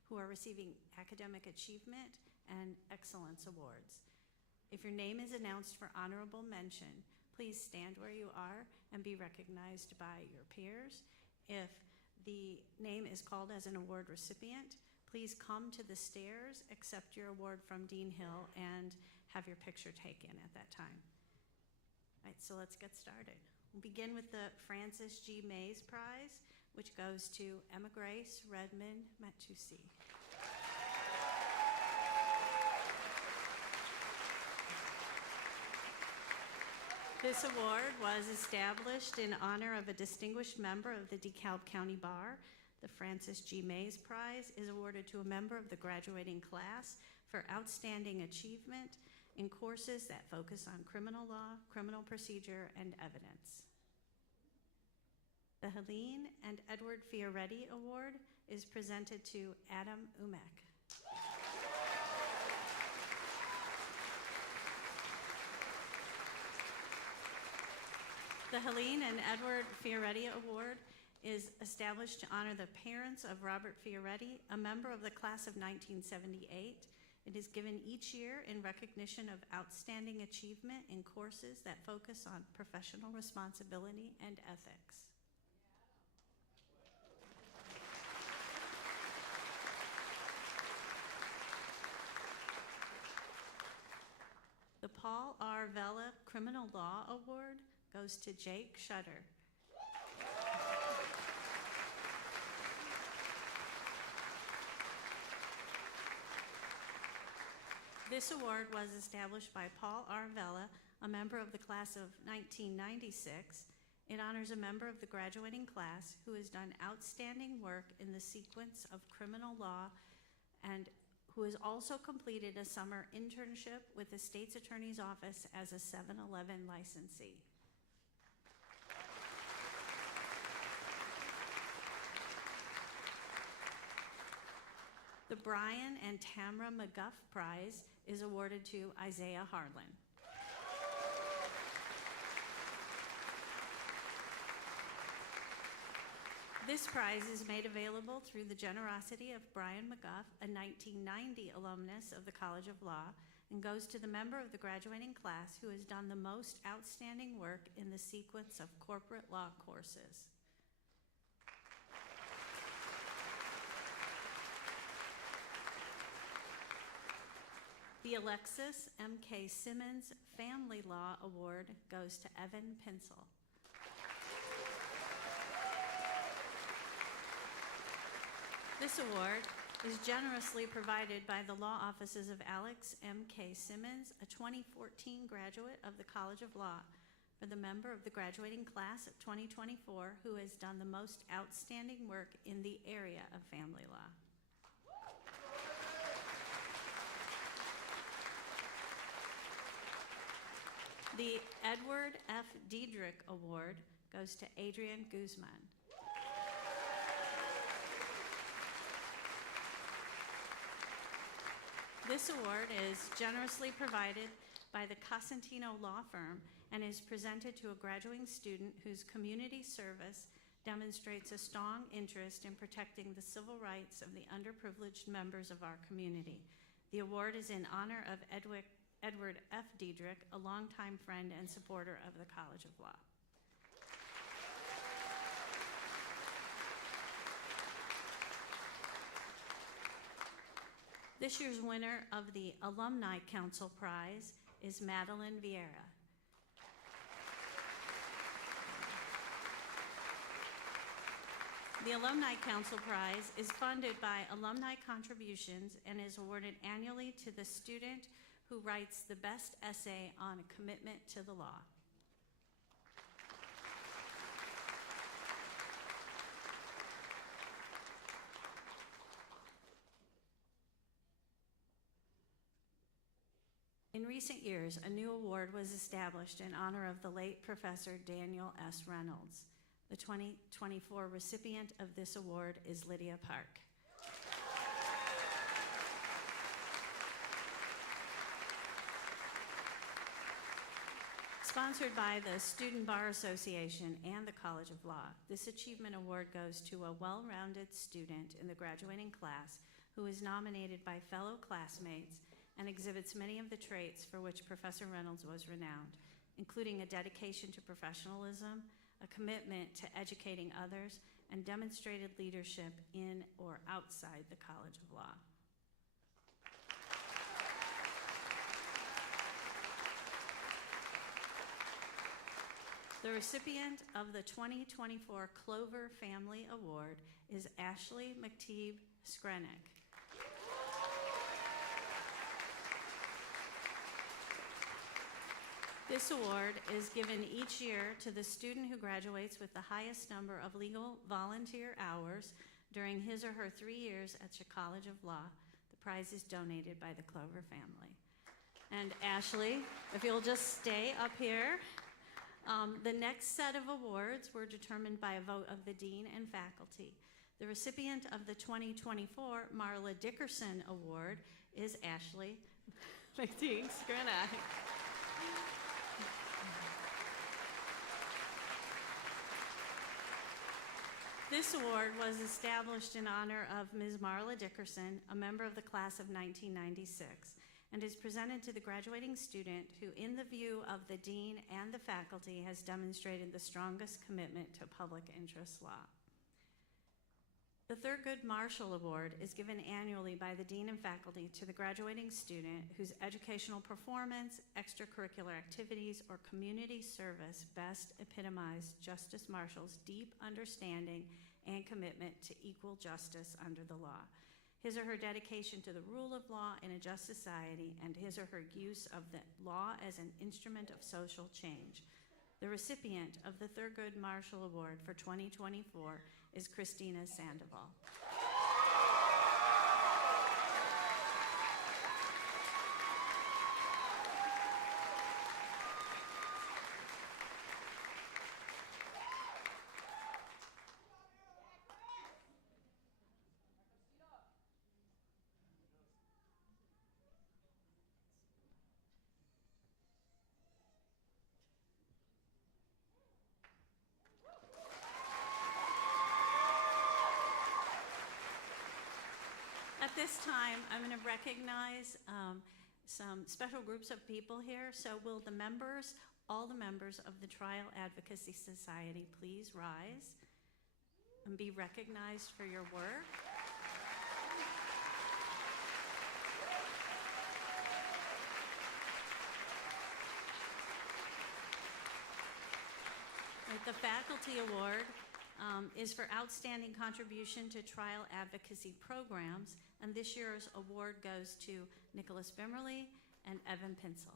who are receiving Academic Achievement and Excellence Awards. If your name is announced for honorable mention, please stand where you are and be recognized by your peers. If the name is called as an award recipient, please come to the stairs, accept your award from Dean Hill, and have your picture taken at that time. All right, so let's get started. We'll begin with the Francis G. Mays Prize, which goes to Emma Grace Redmond Matusi. This award was established in honor of a distinguished member of the DeKalb County Bar. The Francis G. Mays Prize is awarded to a member of the graduating class for outstanding achievement in courses that focus on criminal law, criminal procedure, and evidence. The Helene and Edward Fioretti Award is presented to Adam Umek. The Helene and Edward Fioretti Award is established to honor the parents of Robert Fioretti, a member of the class of 1978. It is given each year in recognition of outstanding achievement in courses that focus on professional responsibility and ethics. The Paul R. Vella Criminal Law Award goes to Jake Shutter. This award was established by Paul R. Vella, a member of the class of 1996. It honors a member of the graduating class who has done outstanding work in the sequence of criminal law and who has also completed a summer internship with the state's attorney's office as a 7-Eleven licensee. The Brian and Tamra McGuff Prize is awarded to Isaiah Harlan. This prize is made available through the generosity of Brian McGuff, a 1990 alumnus of the College of Law, and goes to the member of the graduating class who has done the most outstanding work in the sequence of corporate law courses. The Alexis M.K. Simmons Family Law Award goes to Evan Pinsel. This award is generously provided by the law offices of Alex M.K. Simmons, a 2014 graduate of the College of Law, for the member of the graduating class of 2024 who has done the most outstanding work in the area of family law. The Edward F. Diedrich Award goes to Adrian Guzman. This award is generously provided by the Cosentino Law Firm and is presented to a graduating student whose community service demonstrates a strong interest in protecting the civil rights of the underprivileged members of our community. The award is in honor of Edward F. Diedrich, a longtime friend and supporter of the College of Law. This year's winner of the Alumni Council Prize is Madeline Vieira. The Alumni Council Prize is funded by alumni contributions and is awarded annually to the student who writes the best essay on a commitment to the law. In recent years, a new award was established in honor of the late Professor Daniel S. Reynolds. The 2024 recipient of this award is Lydia Park. Sponsored by the Student Bar Association and the College of Law, this achievement award goes to a well-rounded student in the graduating class who is nominated by fellow classmates and exhibits many of the traits for which Professor Reynolds was renowned, including a dedication to professionalism, a commitment to educating others, and demonstrated leadership in or outside the College of Law. The recipient of the 2024 Clover Family Award is Ashley McTeague Skrenek. This award is given each year to the student who graduates with the highest number of legal volunteer hours during his or her 3 years at the College of Law. The prize is donated by the Clover family. And Ashley, if you'll just stay up here. The next set of awards were determined by a vote of the dean and faculty. The recipient of the 2024 Marla Dickerson Award is Ashley McTeague Skrenek. This award was established in honor of Ms. Marla Dickerson, a member of the class of 1996, and is presented to the graduating student who, in the view of the dean and the faculty, has demonstrated the strongest commitment to public interest law. The Thurgood Marshall Award is given annually by the dean and faculty to the graduating student whose educational performance, extracurricular activities, or community service best epitomized Justice Marshall's deep understanding and commitment to equal justice under the law, his or her dedication to the rule of law in a just society, and his or her use of the law as an instrument of social change. The recipient of the Thurgood Marshall Award for 2024 is Christina Sandoval. At this time, I'm going to recognize some special groups of people here. So will the members, all the members of the Trial Advocacy Society, please rise and be recognized for your work. The Faculty Award is for outstanding contribution to trial advocacy programs, and this year's award goes to Nicholas Bimmerly and Evan Pinsel.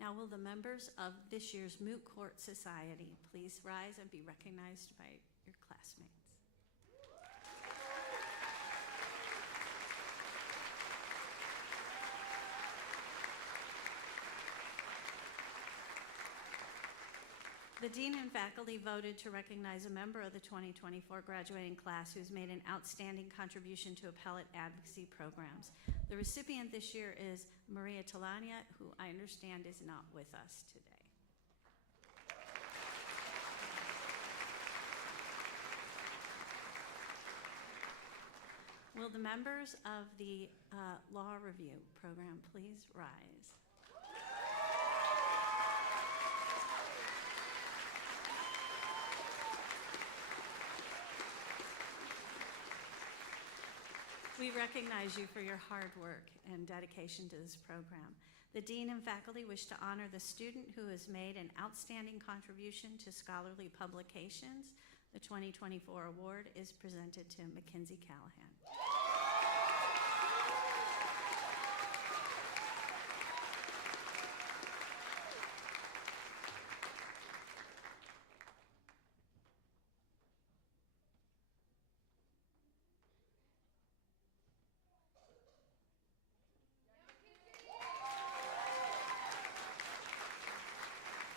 Now will the members of this year's Moot Court Society please rise and be recognized by your classmates. The dean and faculty voted to recognize a member of the 2024 graduating class who's made an outstanding contribution to appellate advocacy programs. The recipient this year is Maria Talania, who I understand is not with us today. Will the members of the Law Review program please rise? We recognize you for your hard work and dedication to this program. The dean and faculty wish to honor the student who has made an outstanding contribution to scholarly publications. The 2024 award is presented to Mackenzie Callahan.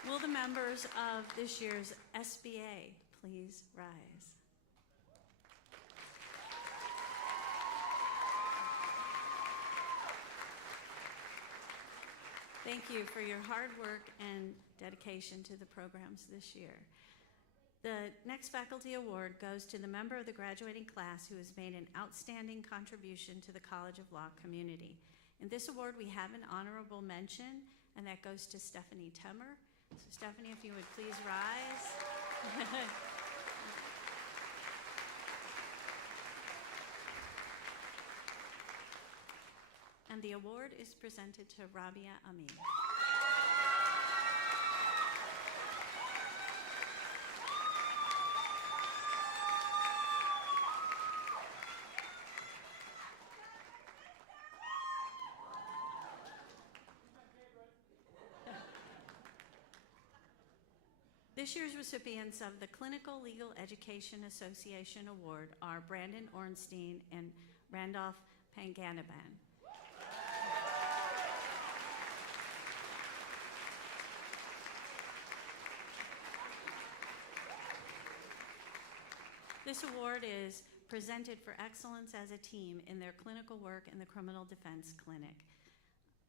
Will the members of this year's SBA please rise? Thank you for your hard work and dedication to the programs this year. The next faculty award goes to the member of the graduating class who has made an outstanding contribution to the College of Law community. In this award, we have an honorable mention, and that goes to Stephanie Temmer. So Stephanie, if you would please rise. And the award is presented to Rabia Amin. This year's recipients of the Clinical Legal Education Association Award are Brandon Ornstein and Randolph Panganaban. This award is presented for excellence as a team in their clinical work in the Criminal Defense Clinic.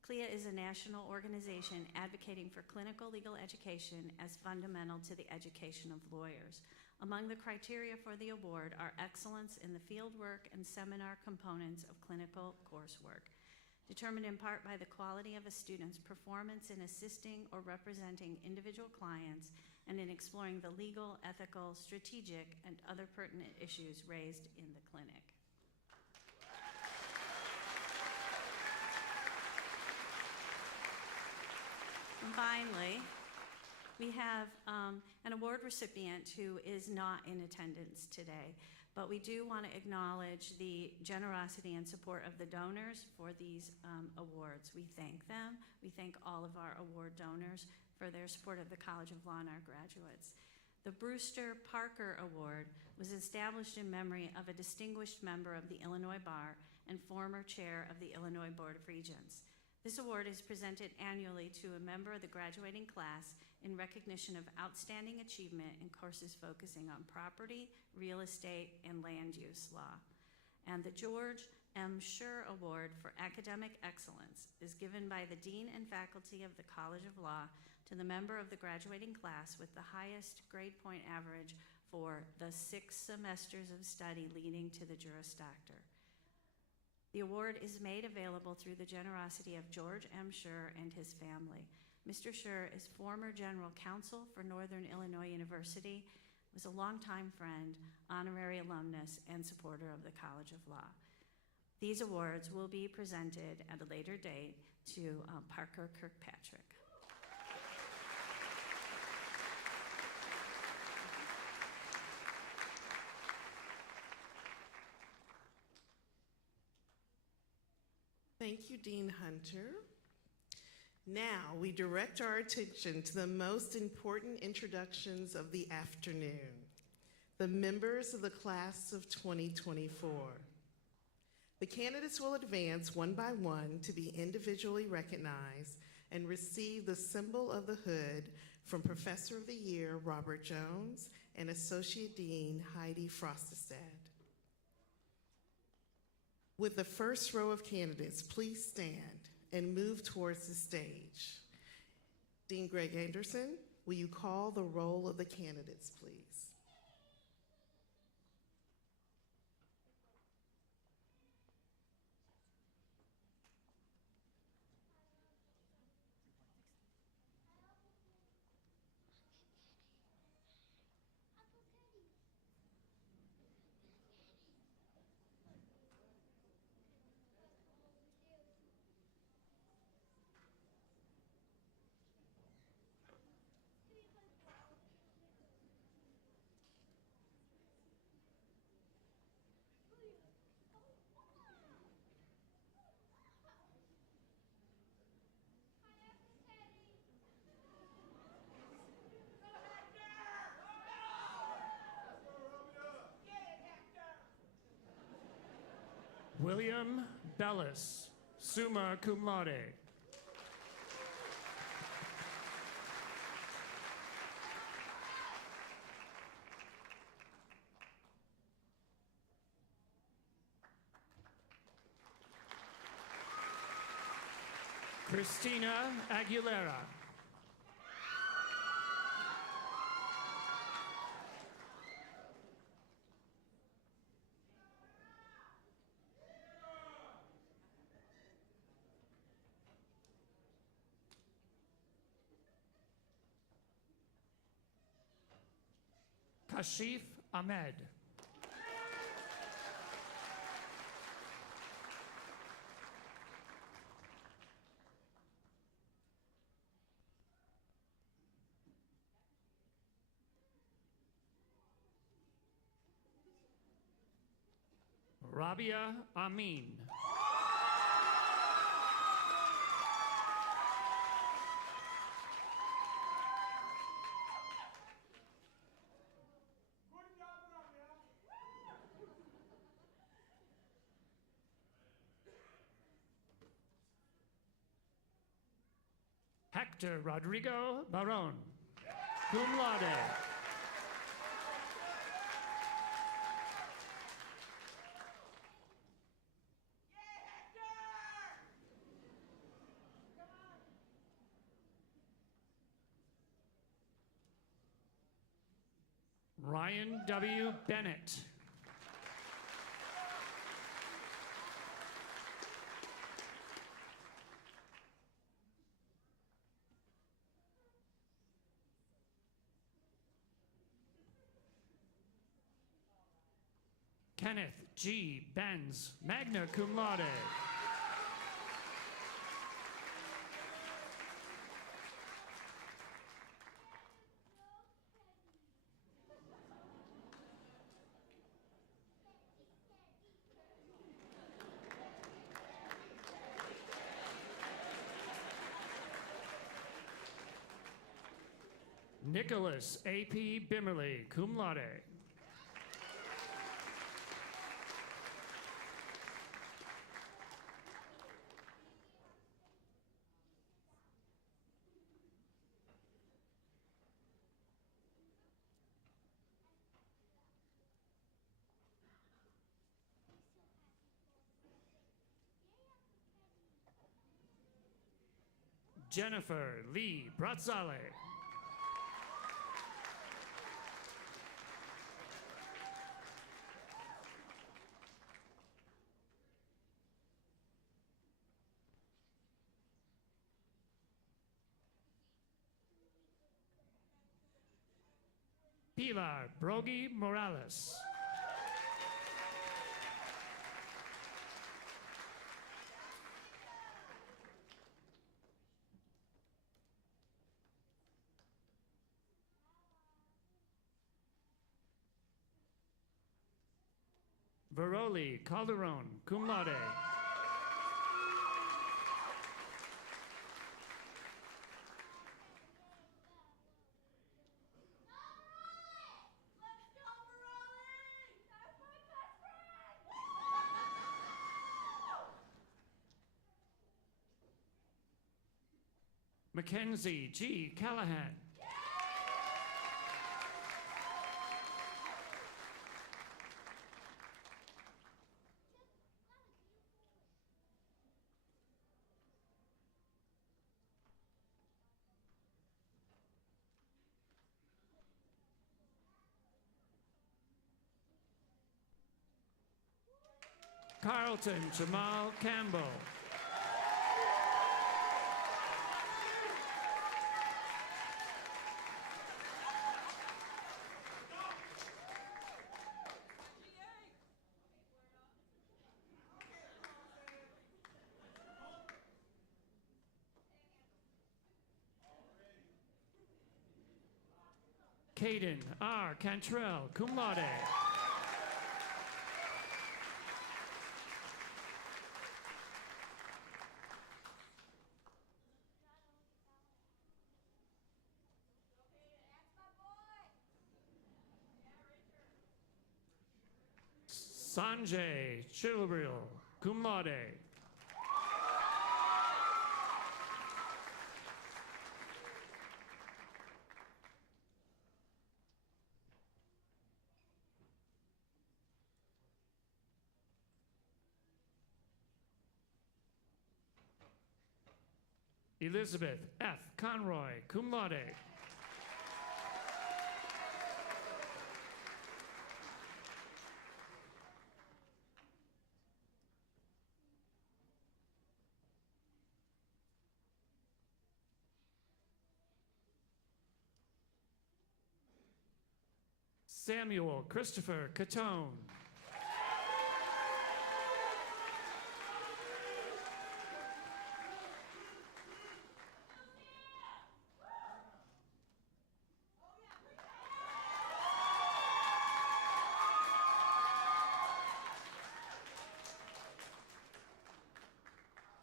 CLEA is a national organization advocating for clinical legal education as fundamental to the education of lawyers. Among the criteria for the award are excellence in the fieldwork and seminar components of clinical coursework, determined in part by the quality of a student's performance in assisting or representing individual clients and in exploring the legal, ethical, strategic, and other pertinent issues raised in the clinic. And finally, we have an award recipient who is not in attendance today, but we do want to acknowledge the generosity and support of the donors for these awards. We thank them. We thank all of our award donors for their support of the College of Law and our graduates. The Brewster Parker Award was established in memory of a distinguished member of the Illinois Bar and former chair of the Illinois Board of Regents. This award is presented annually to a member of the graduating class in recognition of outstanding achievement in courses focusing on property, real estate, and land use law. And the George M. Schur Award for Academic Excellence is given by the Dean and faculty of the College of Law to the member of the graduating class with the highest grade point average for the 6 semesters of study leading to the Juris Doctor. The award is made available through the generosity of George M. Schur and his family. Mr. Schur is former general counsel for Northern Illinois University, was a longtime friend, honorary alumnus, and supporter of the College of Law. These awards will be presented at a later date to Parker Kirkpatrick. Thank you, Dean Hunter. Now we direct our attention to the most important introductions of the afternoon, the members of the class of 2024. The candidates will advance one by one to be individually recognized and receive the symbol of the hood from Professor of the Year Robert Jones and Associate Dean Heidi Frostestad. With the first row of candidates, please stand and move towards the stage. Dean Greg Anderson, will you call the roll of the candidates, please? William Bellis, summa cum laude. Christina Aguilera. Kashif Ahmed. Rabia Amin. Hector Rodrigo Baron, cum laude. Ryan W. Bennett. Kenneth G. Benz, magna cum laude. Nicholas A.P. Bimmerly, cum laude. Jennifer Lee Bratzale. Pilar Brogy Morales. Veroli Calderon, cum laude. Mackenzie G. Callahan. Carlton Jamal Campbell. Caden R. Cantrell, cum laude. Sanjay Chilbril. cum laude. Elizabeth F. Conroy, cum laude. Samuel Christopher Catone.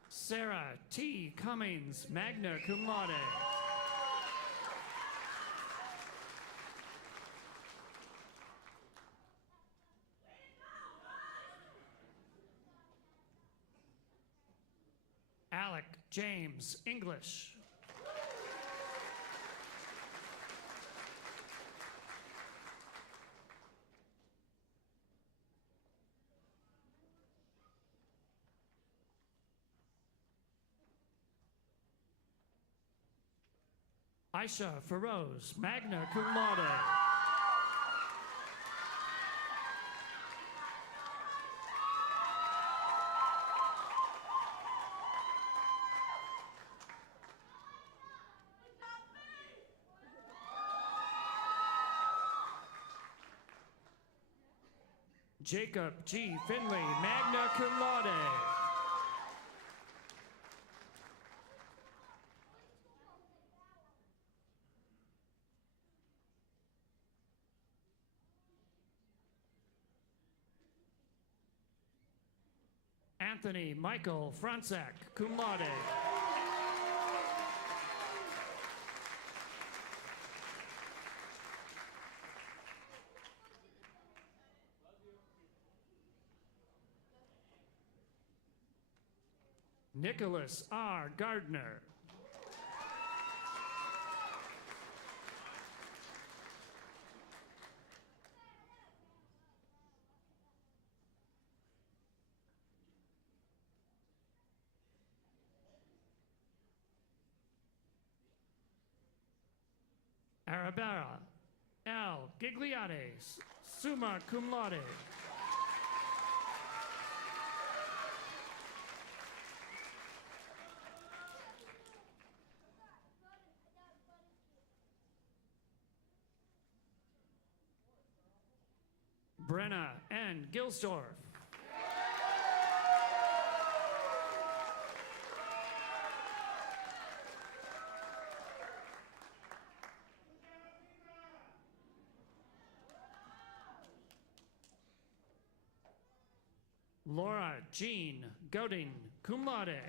Sarah T. Cummings, magna cum laude. Alec James, English. Aisha Feroz, magna cum laude. Jacob G. Finley, magna cum laude. Anthony Michael Franczak, cum laude. Nicholas R. Gardner. Arabella L. Gigliotti, summa cum laude. Brenna N. Gilsdorf. Laura Jean Godin, cum laude.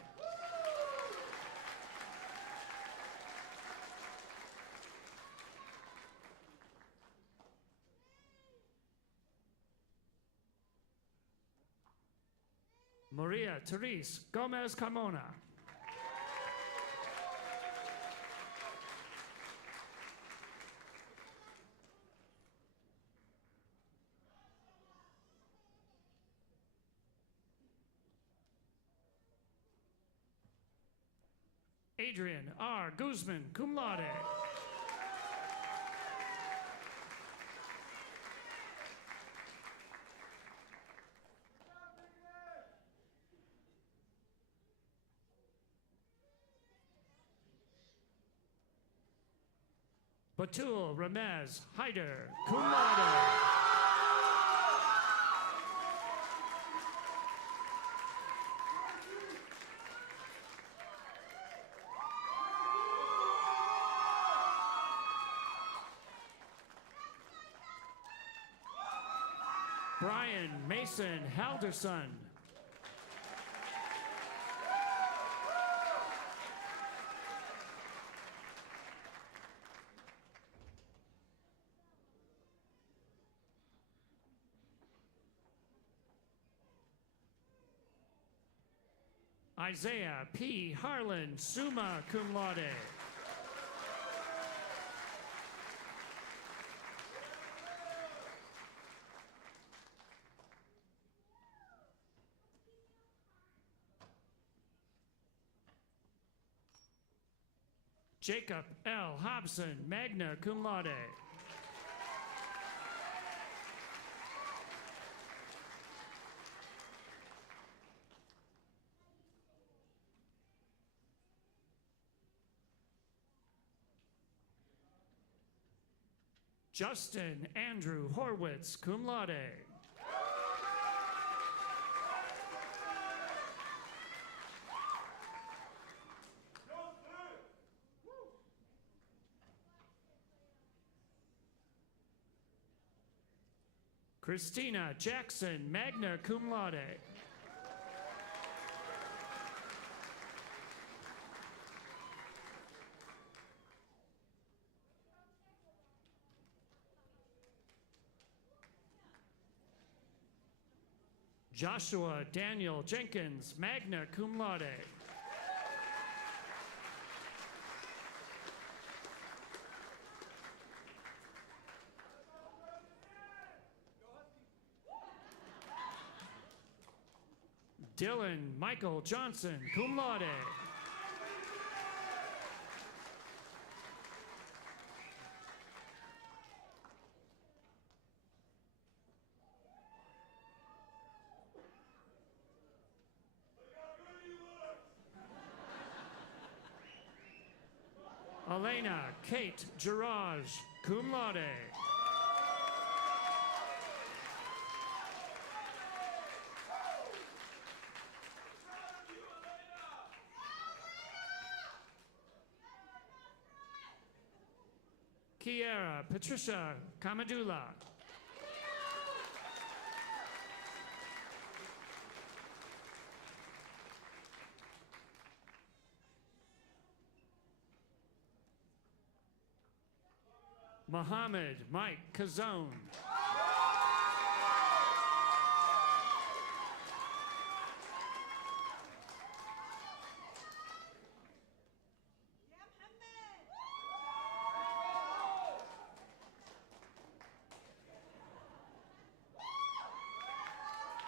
Maria Therese Gomez Carmona. Adrian R. Guzman, cum laude. Batul Ramez Hyder, cum laude. Brian Mason Halderson. Isaiah P. Harlan, summa cum laude. Jacob L. Hobson, magna cum laude. Justin Andrew Horwitz, cum laude. Christina Jackson, magna cum laude. Joshua Daniel Jenkins, magna cum laude. Dylan Michael Johnson, cum laude. Elena Kate Girage, cum laude. Kiera Patricia Kamadula. Mohammed Mike Kazone.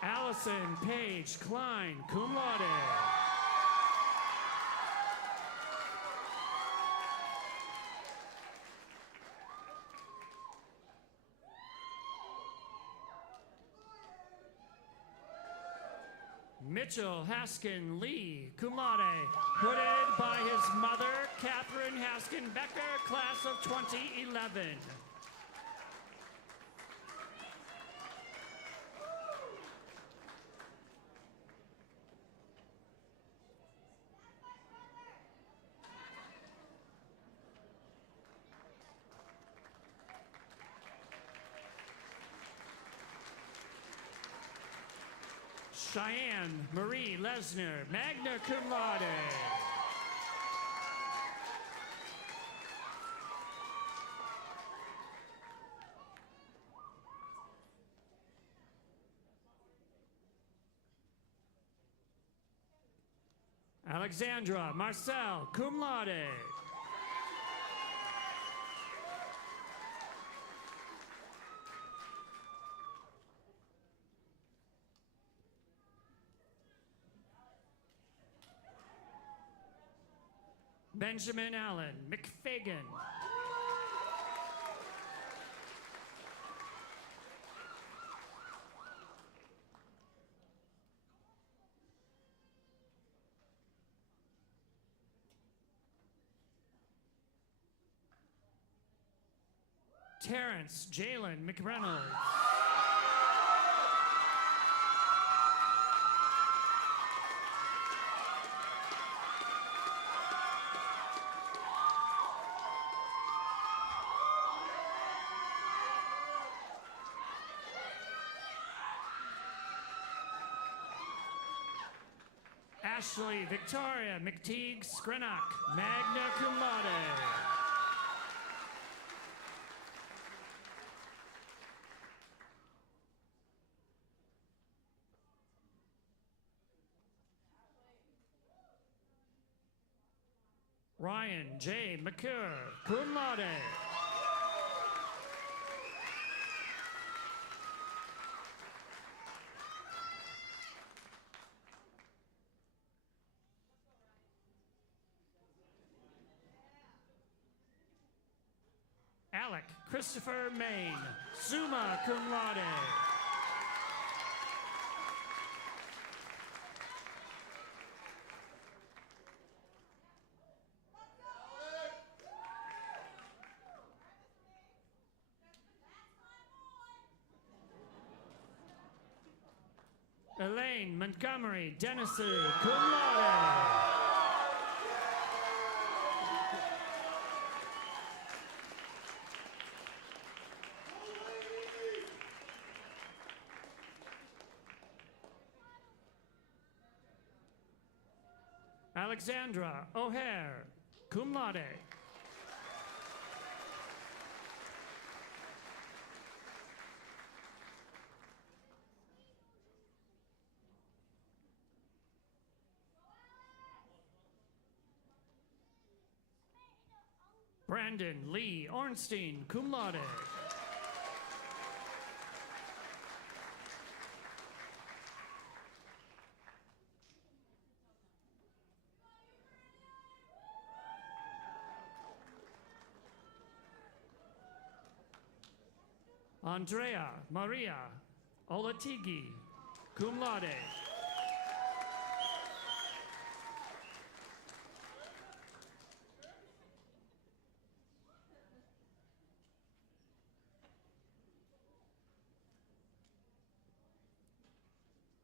Allison Paige Klein, cum laude. Mitchell Haskin Lee, cum laude, hooded by his mother, Catherine Haskin Becker, class of 2011. Cheyenne Marie Lesner, magna cum laude. Alexandra Marcel, cum laude. Benjamin Allen McFagan. Terrence Jalen McReynolds. Ashley Victoria McTeague Skrenak, magna cum laude. Ryan J. McCure, cum laude. Alec Christopher Main, summa cum laude. Elaine Montgomery Dennison, cum laude. Alexandra O'Hare, cum laude. Brandon Lee Ornstein, cum laude. Andrea Maria Olatigi, cum laude.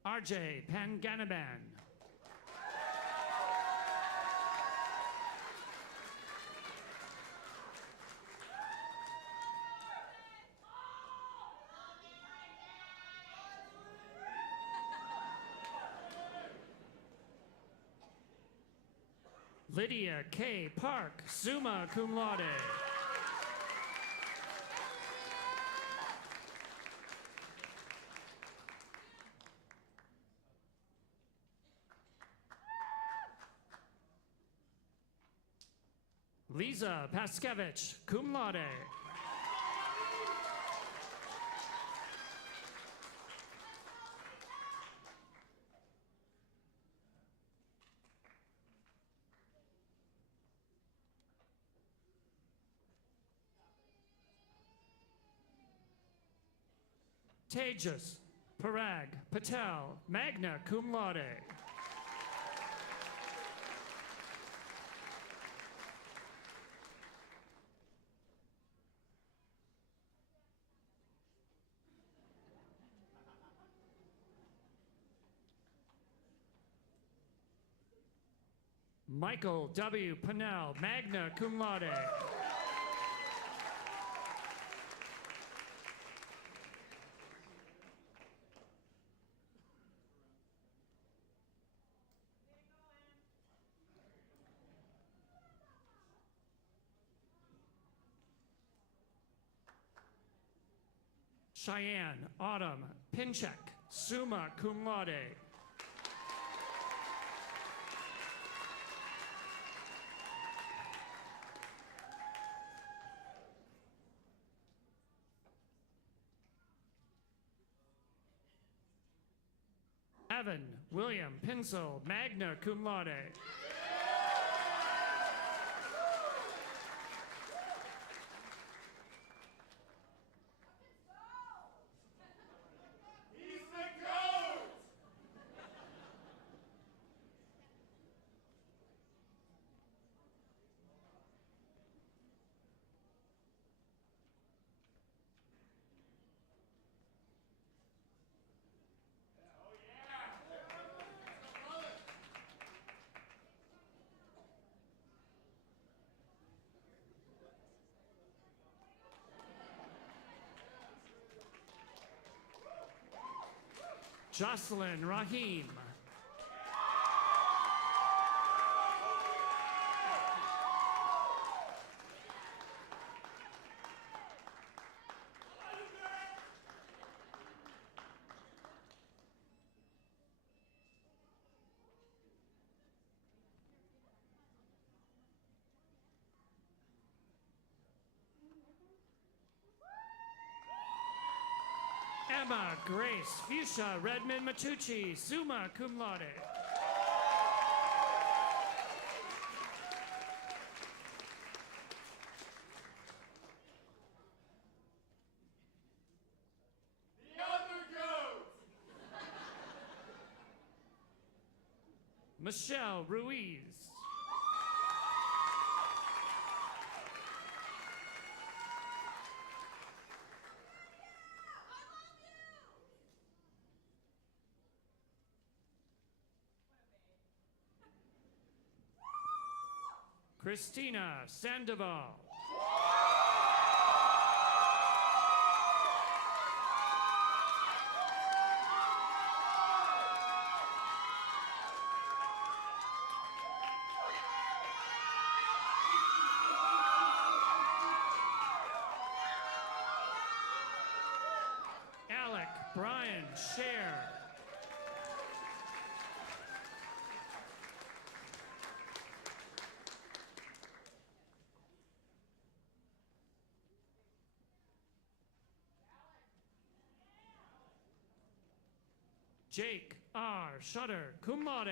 RJ Panganaban. Lydia K. Park, summa cum laude. Lisa Paskevich, cum laude. Tejas Parag Patel, magna cum laude. Michael W. Pennell, magna cum laude. Cheyenne Autumn Pinchek, summa cum laude. Evan William Pinsel, magna cum laude. Jocelyn Rahim. Emma Grace Fuchsia Redmond Matucci, summa cum laude. Michelle Ruiz. Christina Sandoval. Alec Brian Scher. Jake R. Shutter, cum laude.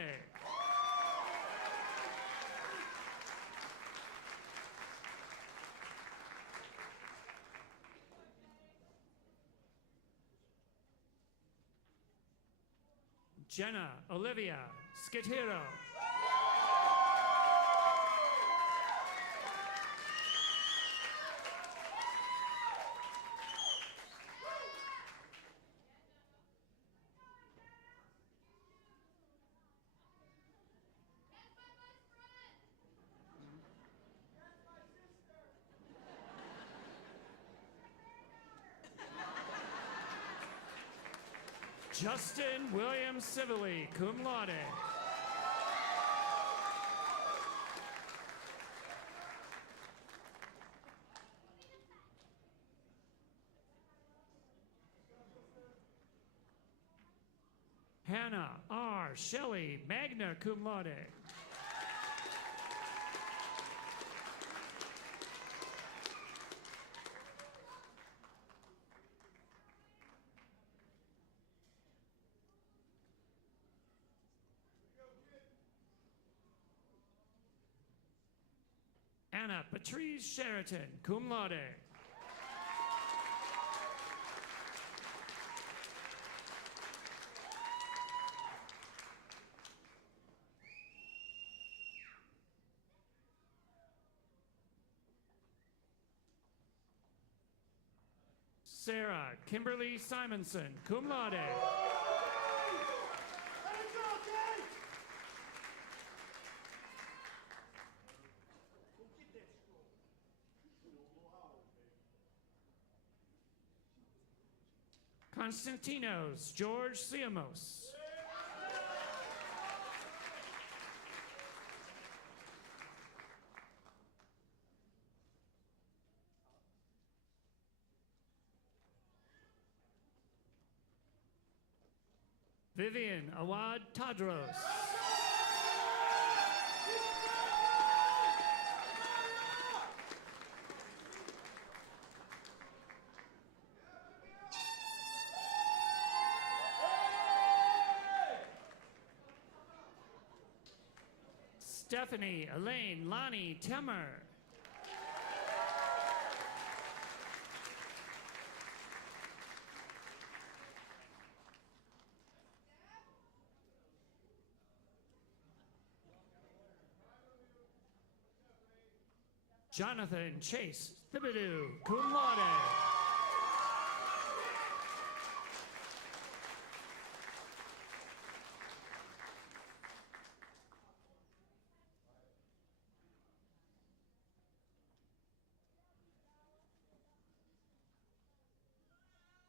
Jenna Olivia Skitero. Justin William Civilly, cum laude. Hannah R. Shelley, magna cum laude. Anna Patrice Sheraton, cum laude. Sarah Kimberly Simonson, cum laude. Constantinos George Siamos. Vivian Awad Tadros. Stephanie Elaine Lonnie Temmer. Jonathan Chase Thibodeau, cum laude.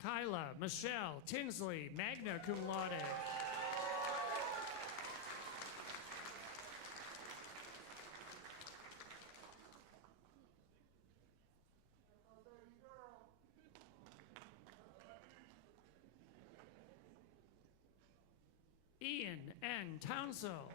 Kyla Michelle Tinsley, magna cum laude. Ian N. Townsell.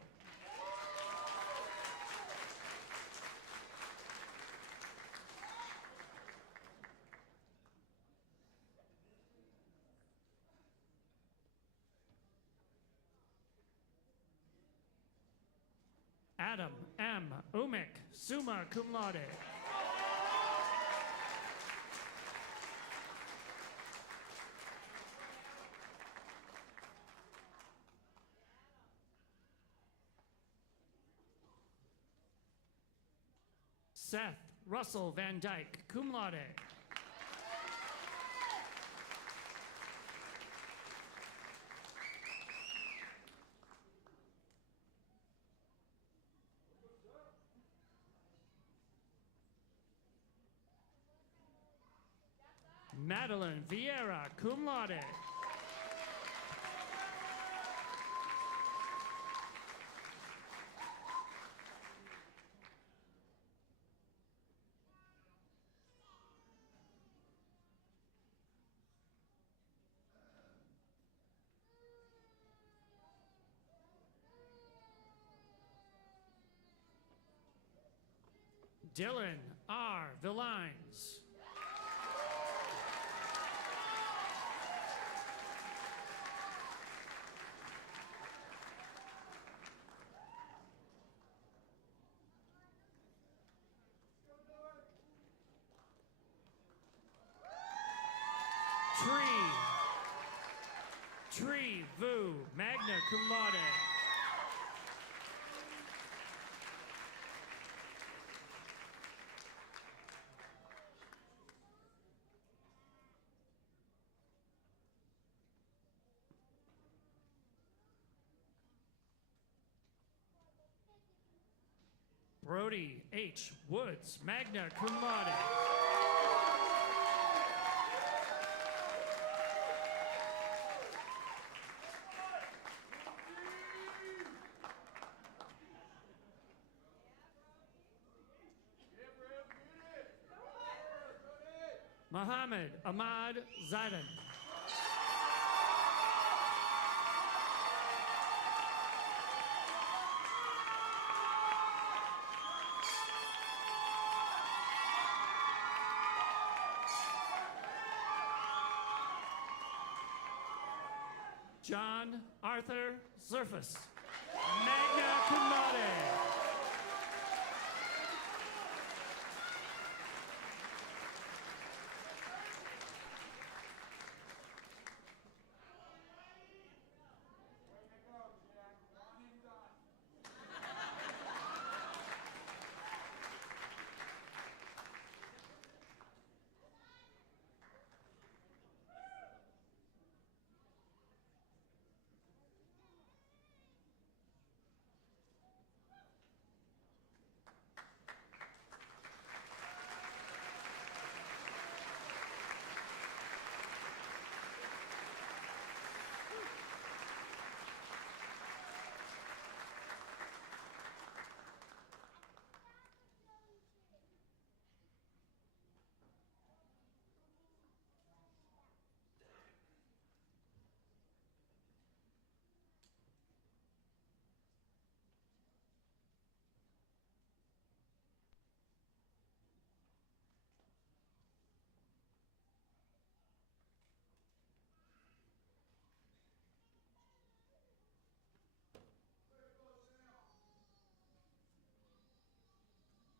Adam M. Umik, summa cum laude. Seth Russell Van Dyke, cum laude. Madeline Vieira, cum laude. Dylan R. Villines. Tree Vu, magna cum laude. Brody H. Woods, magna cum laude. Muhammad Ahmad Zaidan. John Arthur Surface, magna cum laude.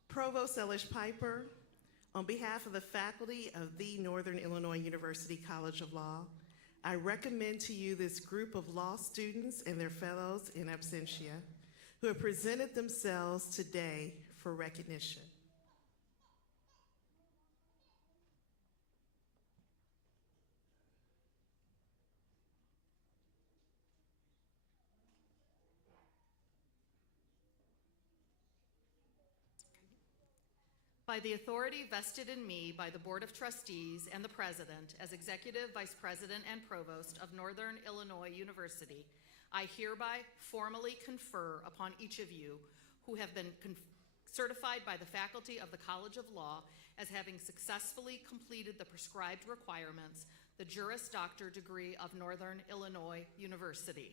Provost Elish Piper, on behalf of the faculty of the Northern Illinois University College of Law, I recommend to you this group of law students and their fellows in absentia who have presented themselves today for recognition. By the authority vested in me by the Board of Trustees and the President as Executive Vice President and Provost of Northern Illinois University, I hereby formally confer upon each of you who have been certified by the faculty of the College of Law as having successfully completed the prescribed requirements, the Juris Doctor degree of Northern Illinois University.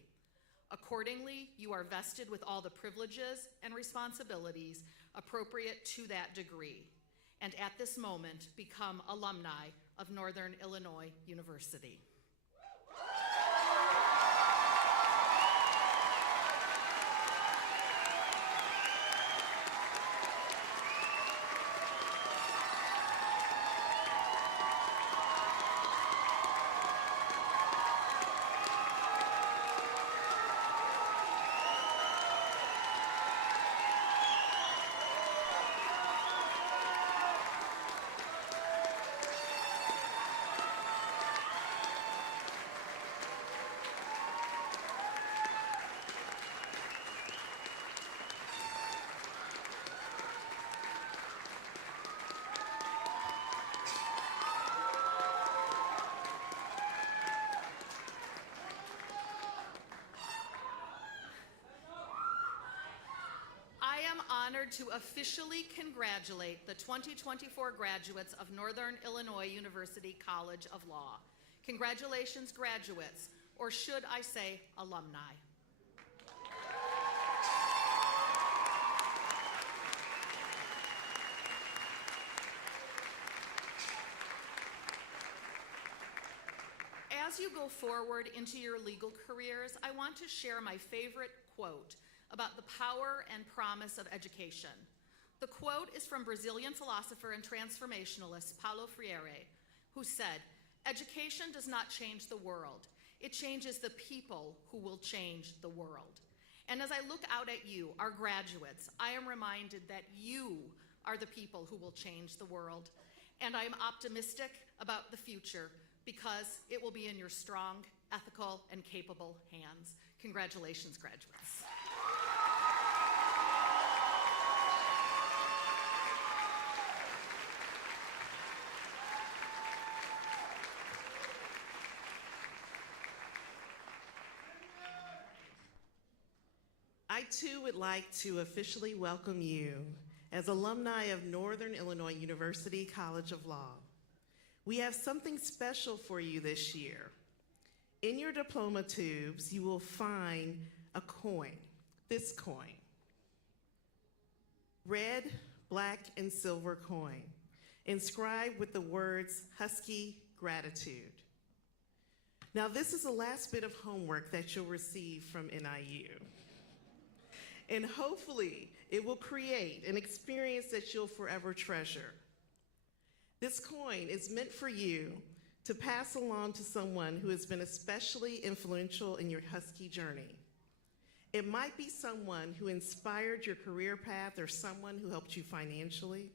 Accordingly, you are vested with all the privileges and responsibilities appropriate to that degree, and at this moment become alumni of Northern Illinois University. honored to officially congratulate the 2024 graduates of Northern Illinois University College of Law. Congratulations, graduates, or should I say alumni. As you go forward into your legal careers, I want to share my favorite quote about the power and promise of education. The quote is from Brazilian philosopher and transformationalist Paulo Freire, who said, "Education does not change the world. It changes the people who will change the world." And as I look out at you, our graduates, I am reminded that you are the people who will change the world. And I am optimistic about the future because it will be in your strong, ethical, and capable hands. Congratulations, graduates. I too would like to officially welcome you as alumni of Northern Illinois University College of Law. We have something special for you this year. In your diploma tubes, you will find a coin, this coin. Red, black, and silver coin, inscribed with the words Husky Gratitude. Now, this is the last bit of homework that you'll receive from NIU. And hopefully, it will create an experience that you'll forever treasure. This coin is meant for you to pass along to someone who has been especially influential in your Husky journey. It might be someone who inspired your career path or someone who helped you financially.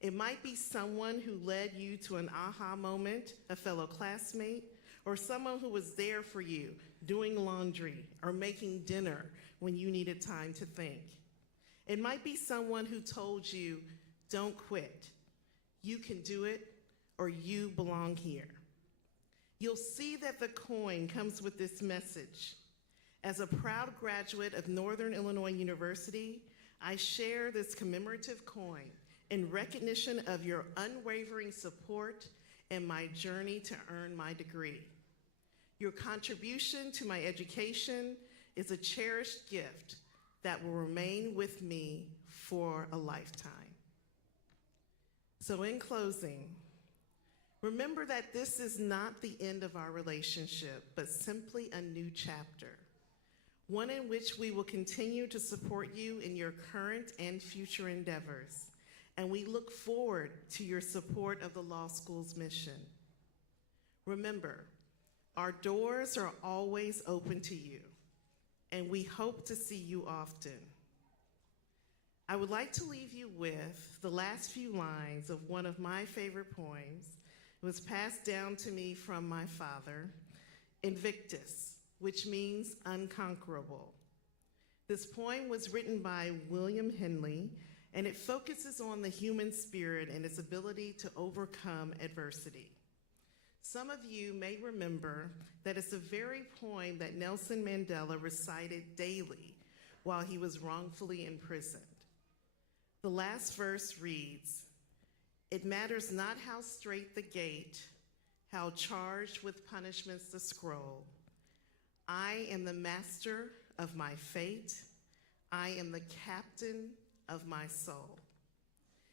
It might be someone who led you to an aha moment, a fellow classmate, or someone who was there for you doing laundry or making dinner when you needed time to think. It might be someone who told you, "Don't quit. You can do it, or you belong here." You'll see that the coin comes with this message. As a proud graduate of Northern Illinois University, I share this commemorative coin in recognition of your unwavering support and my journey to earn my degree. Your contribution to my education is a cherished gift that will remain with me for a lifetime. So in closing, remember that this is not the end of our relationship, but simply a new chapter, one in which we will continue to support you in your current and future endeavors, and we look forward to your support of the law school's mission. Remember, our doors are always open to you, and we hope to see you often. I would like to leave you with the last few lines of one of my favorite poems. It was passed down to me from my father, Invictus, which means unconquerable. This poem was written by William Henley, and it focuses on the human spirit and its ability to overcome adversity. Some of you may remember that it's the very poem that Nelson Mandela recited daily while he was wrongfully imprisoned. The last verse reads, "It matters not how straight the gate, how charged with punishments the scroll. I am the master of my fate. I am the captain of my soul."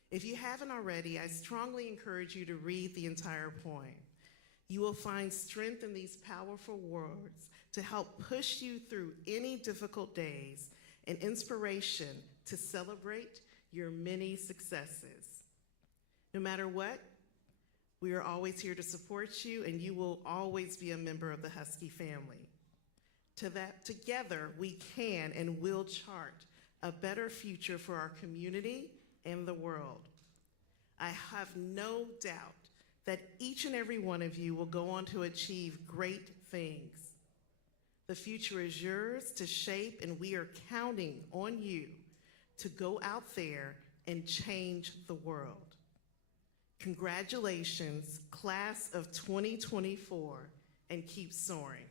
If you haven't already, I strongly encourage you to read the entire poem. You will find strength in these powerful words to help push you through any difficult days and inspiration to celebrate your many successes. No matter what, we are always here to support you, and you will always be a member of the Husky family. Together, we can and will chart a better future for our community and the world. I have no doubt that each and every one of you will go on to achieve great things. The future is yours to shape, and we are counting on you to go out there and change the world. Congratulations, class of 2024, and keep soaring.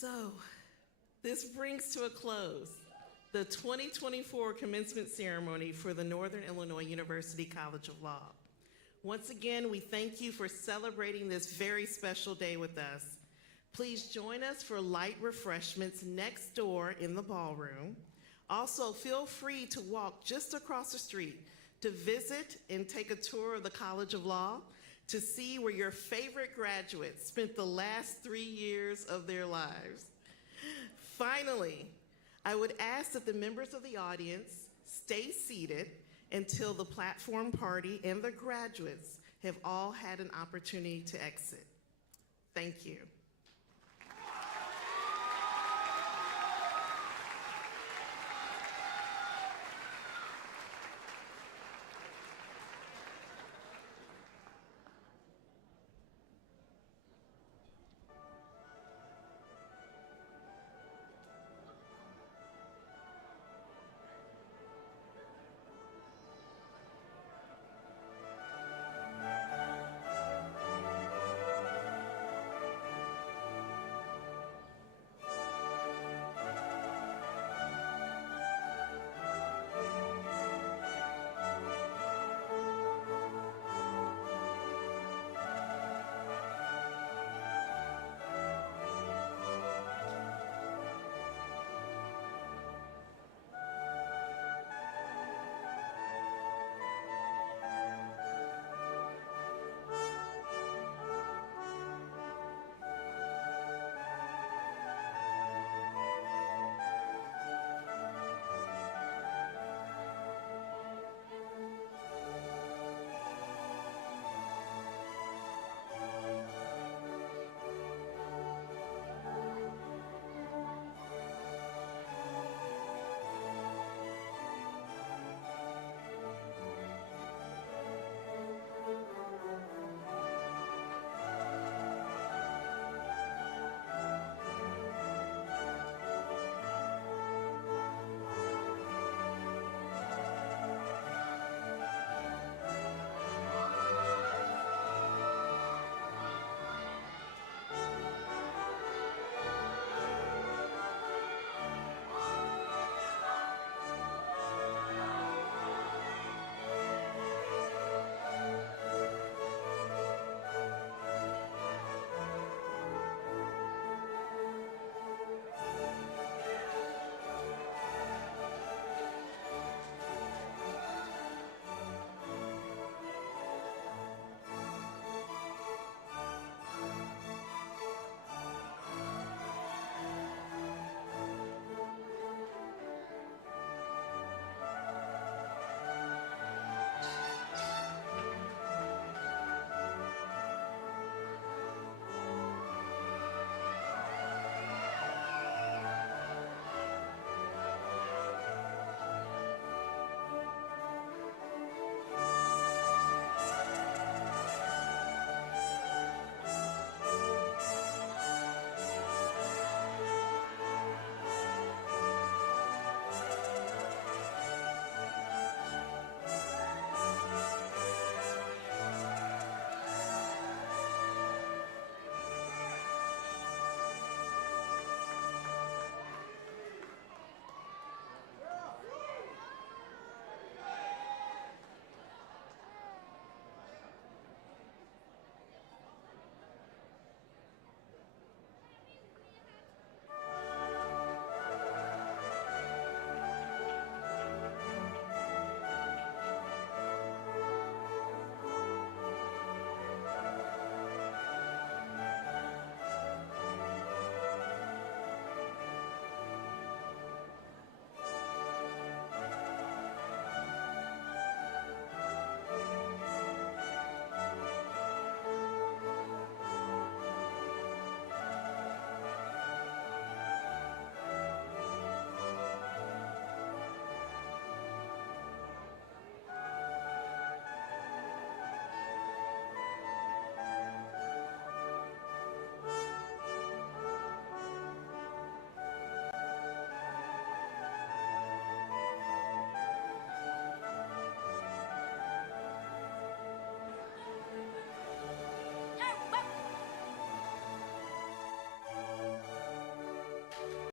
So, this brings to a close the 2024 commencement ceremony for the Northern Illinois University College of Law. Once again, we thank you for celebrating this very special day with us. Please join us for light refreshments next door in the ballroom. Also, feel free to walk just across the street to visit and take a tour of the College of Law to see where your favorite graduates spent the last 3 years of their lives. Finally, I would ask that the members of the audience stay seated until the platform party and the graduates have all had an opportunity to exit. Thank you.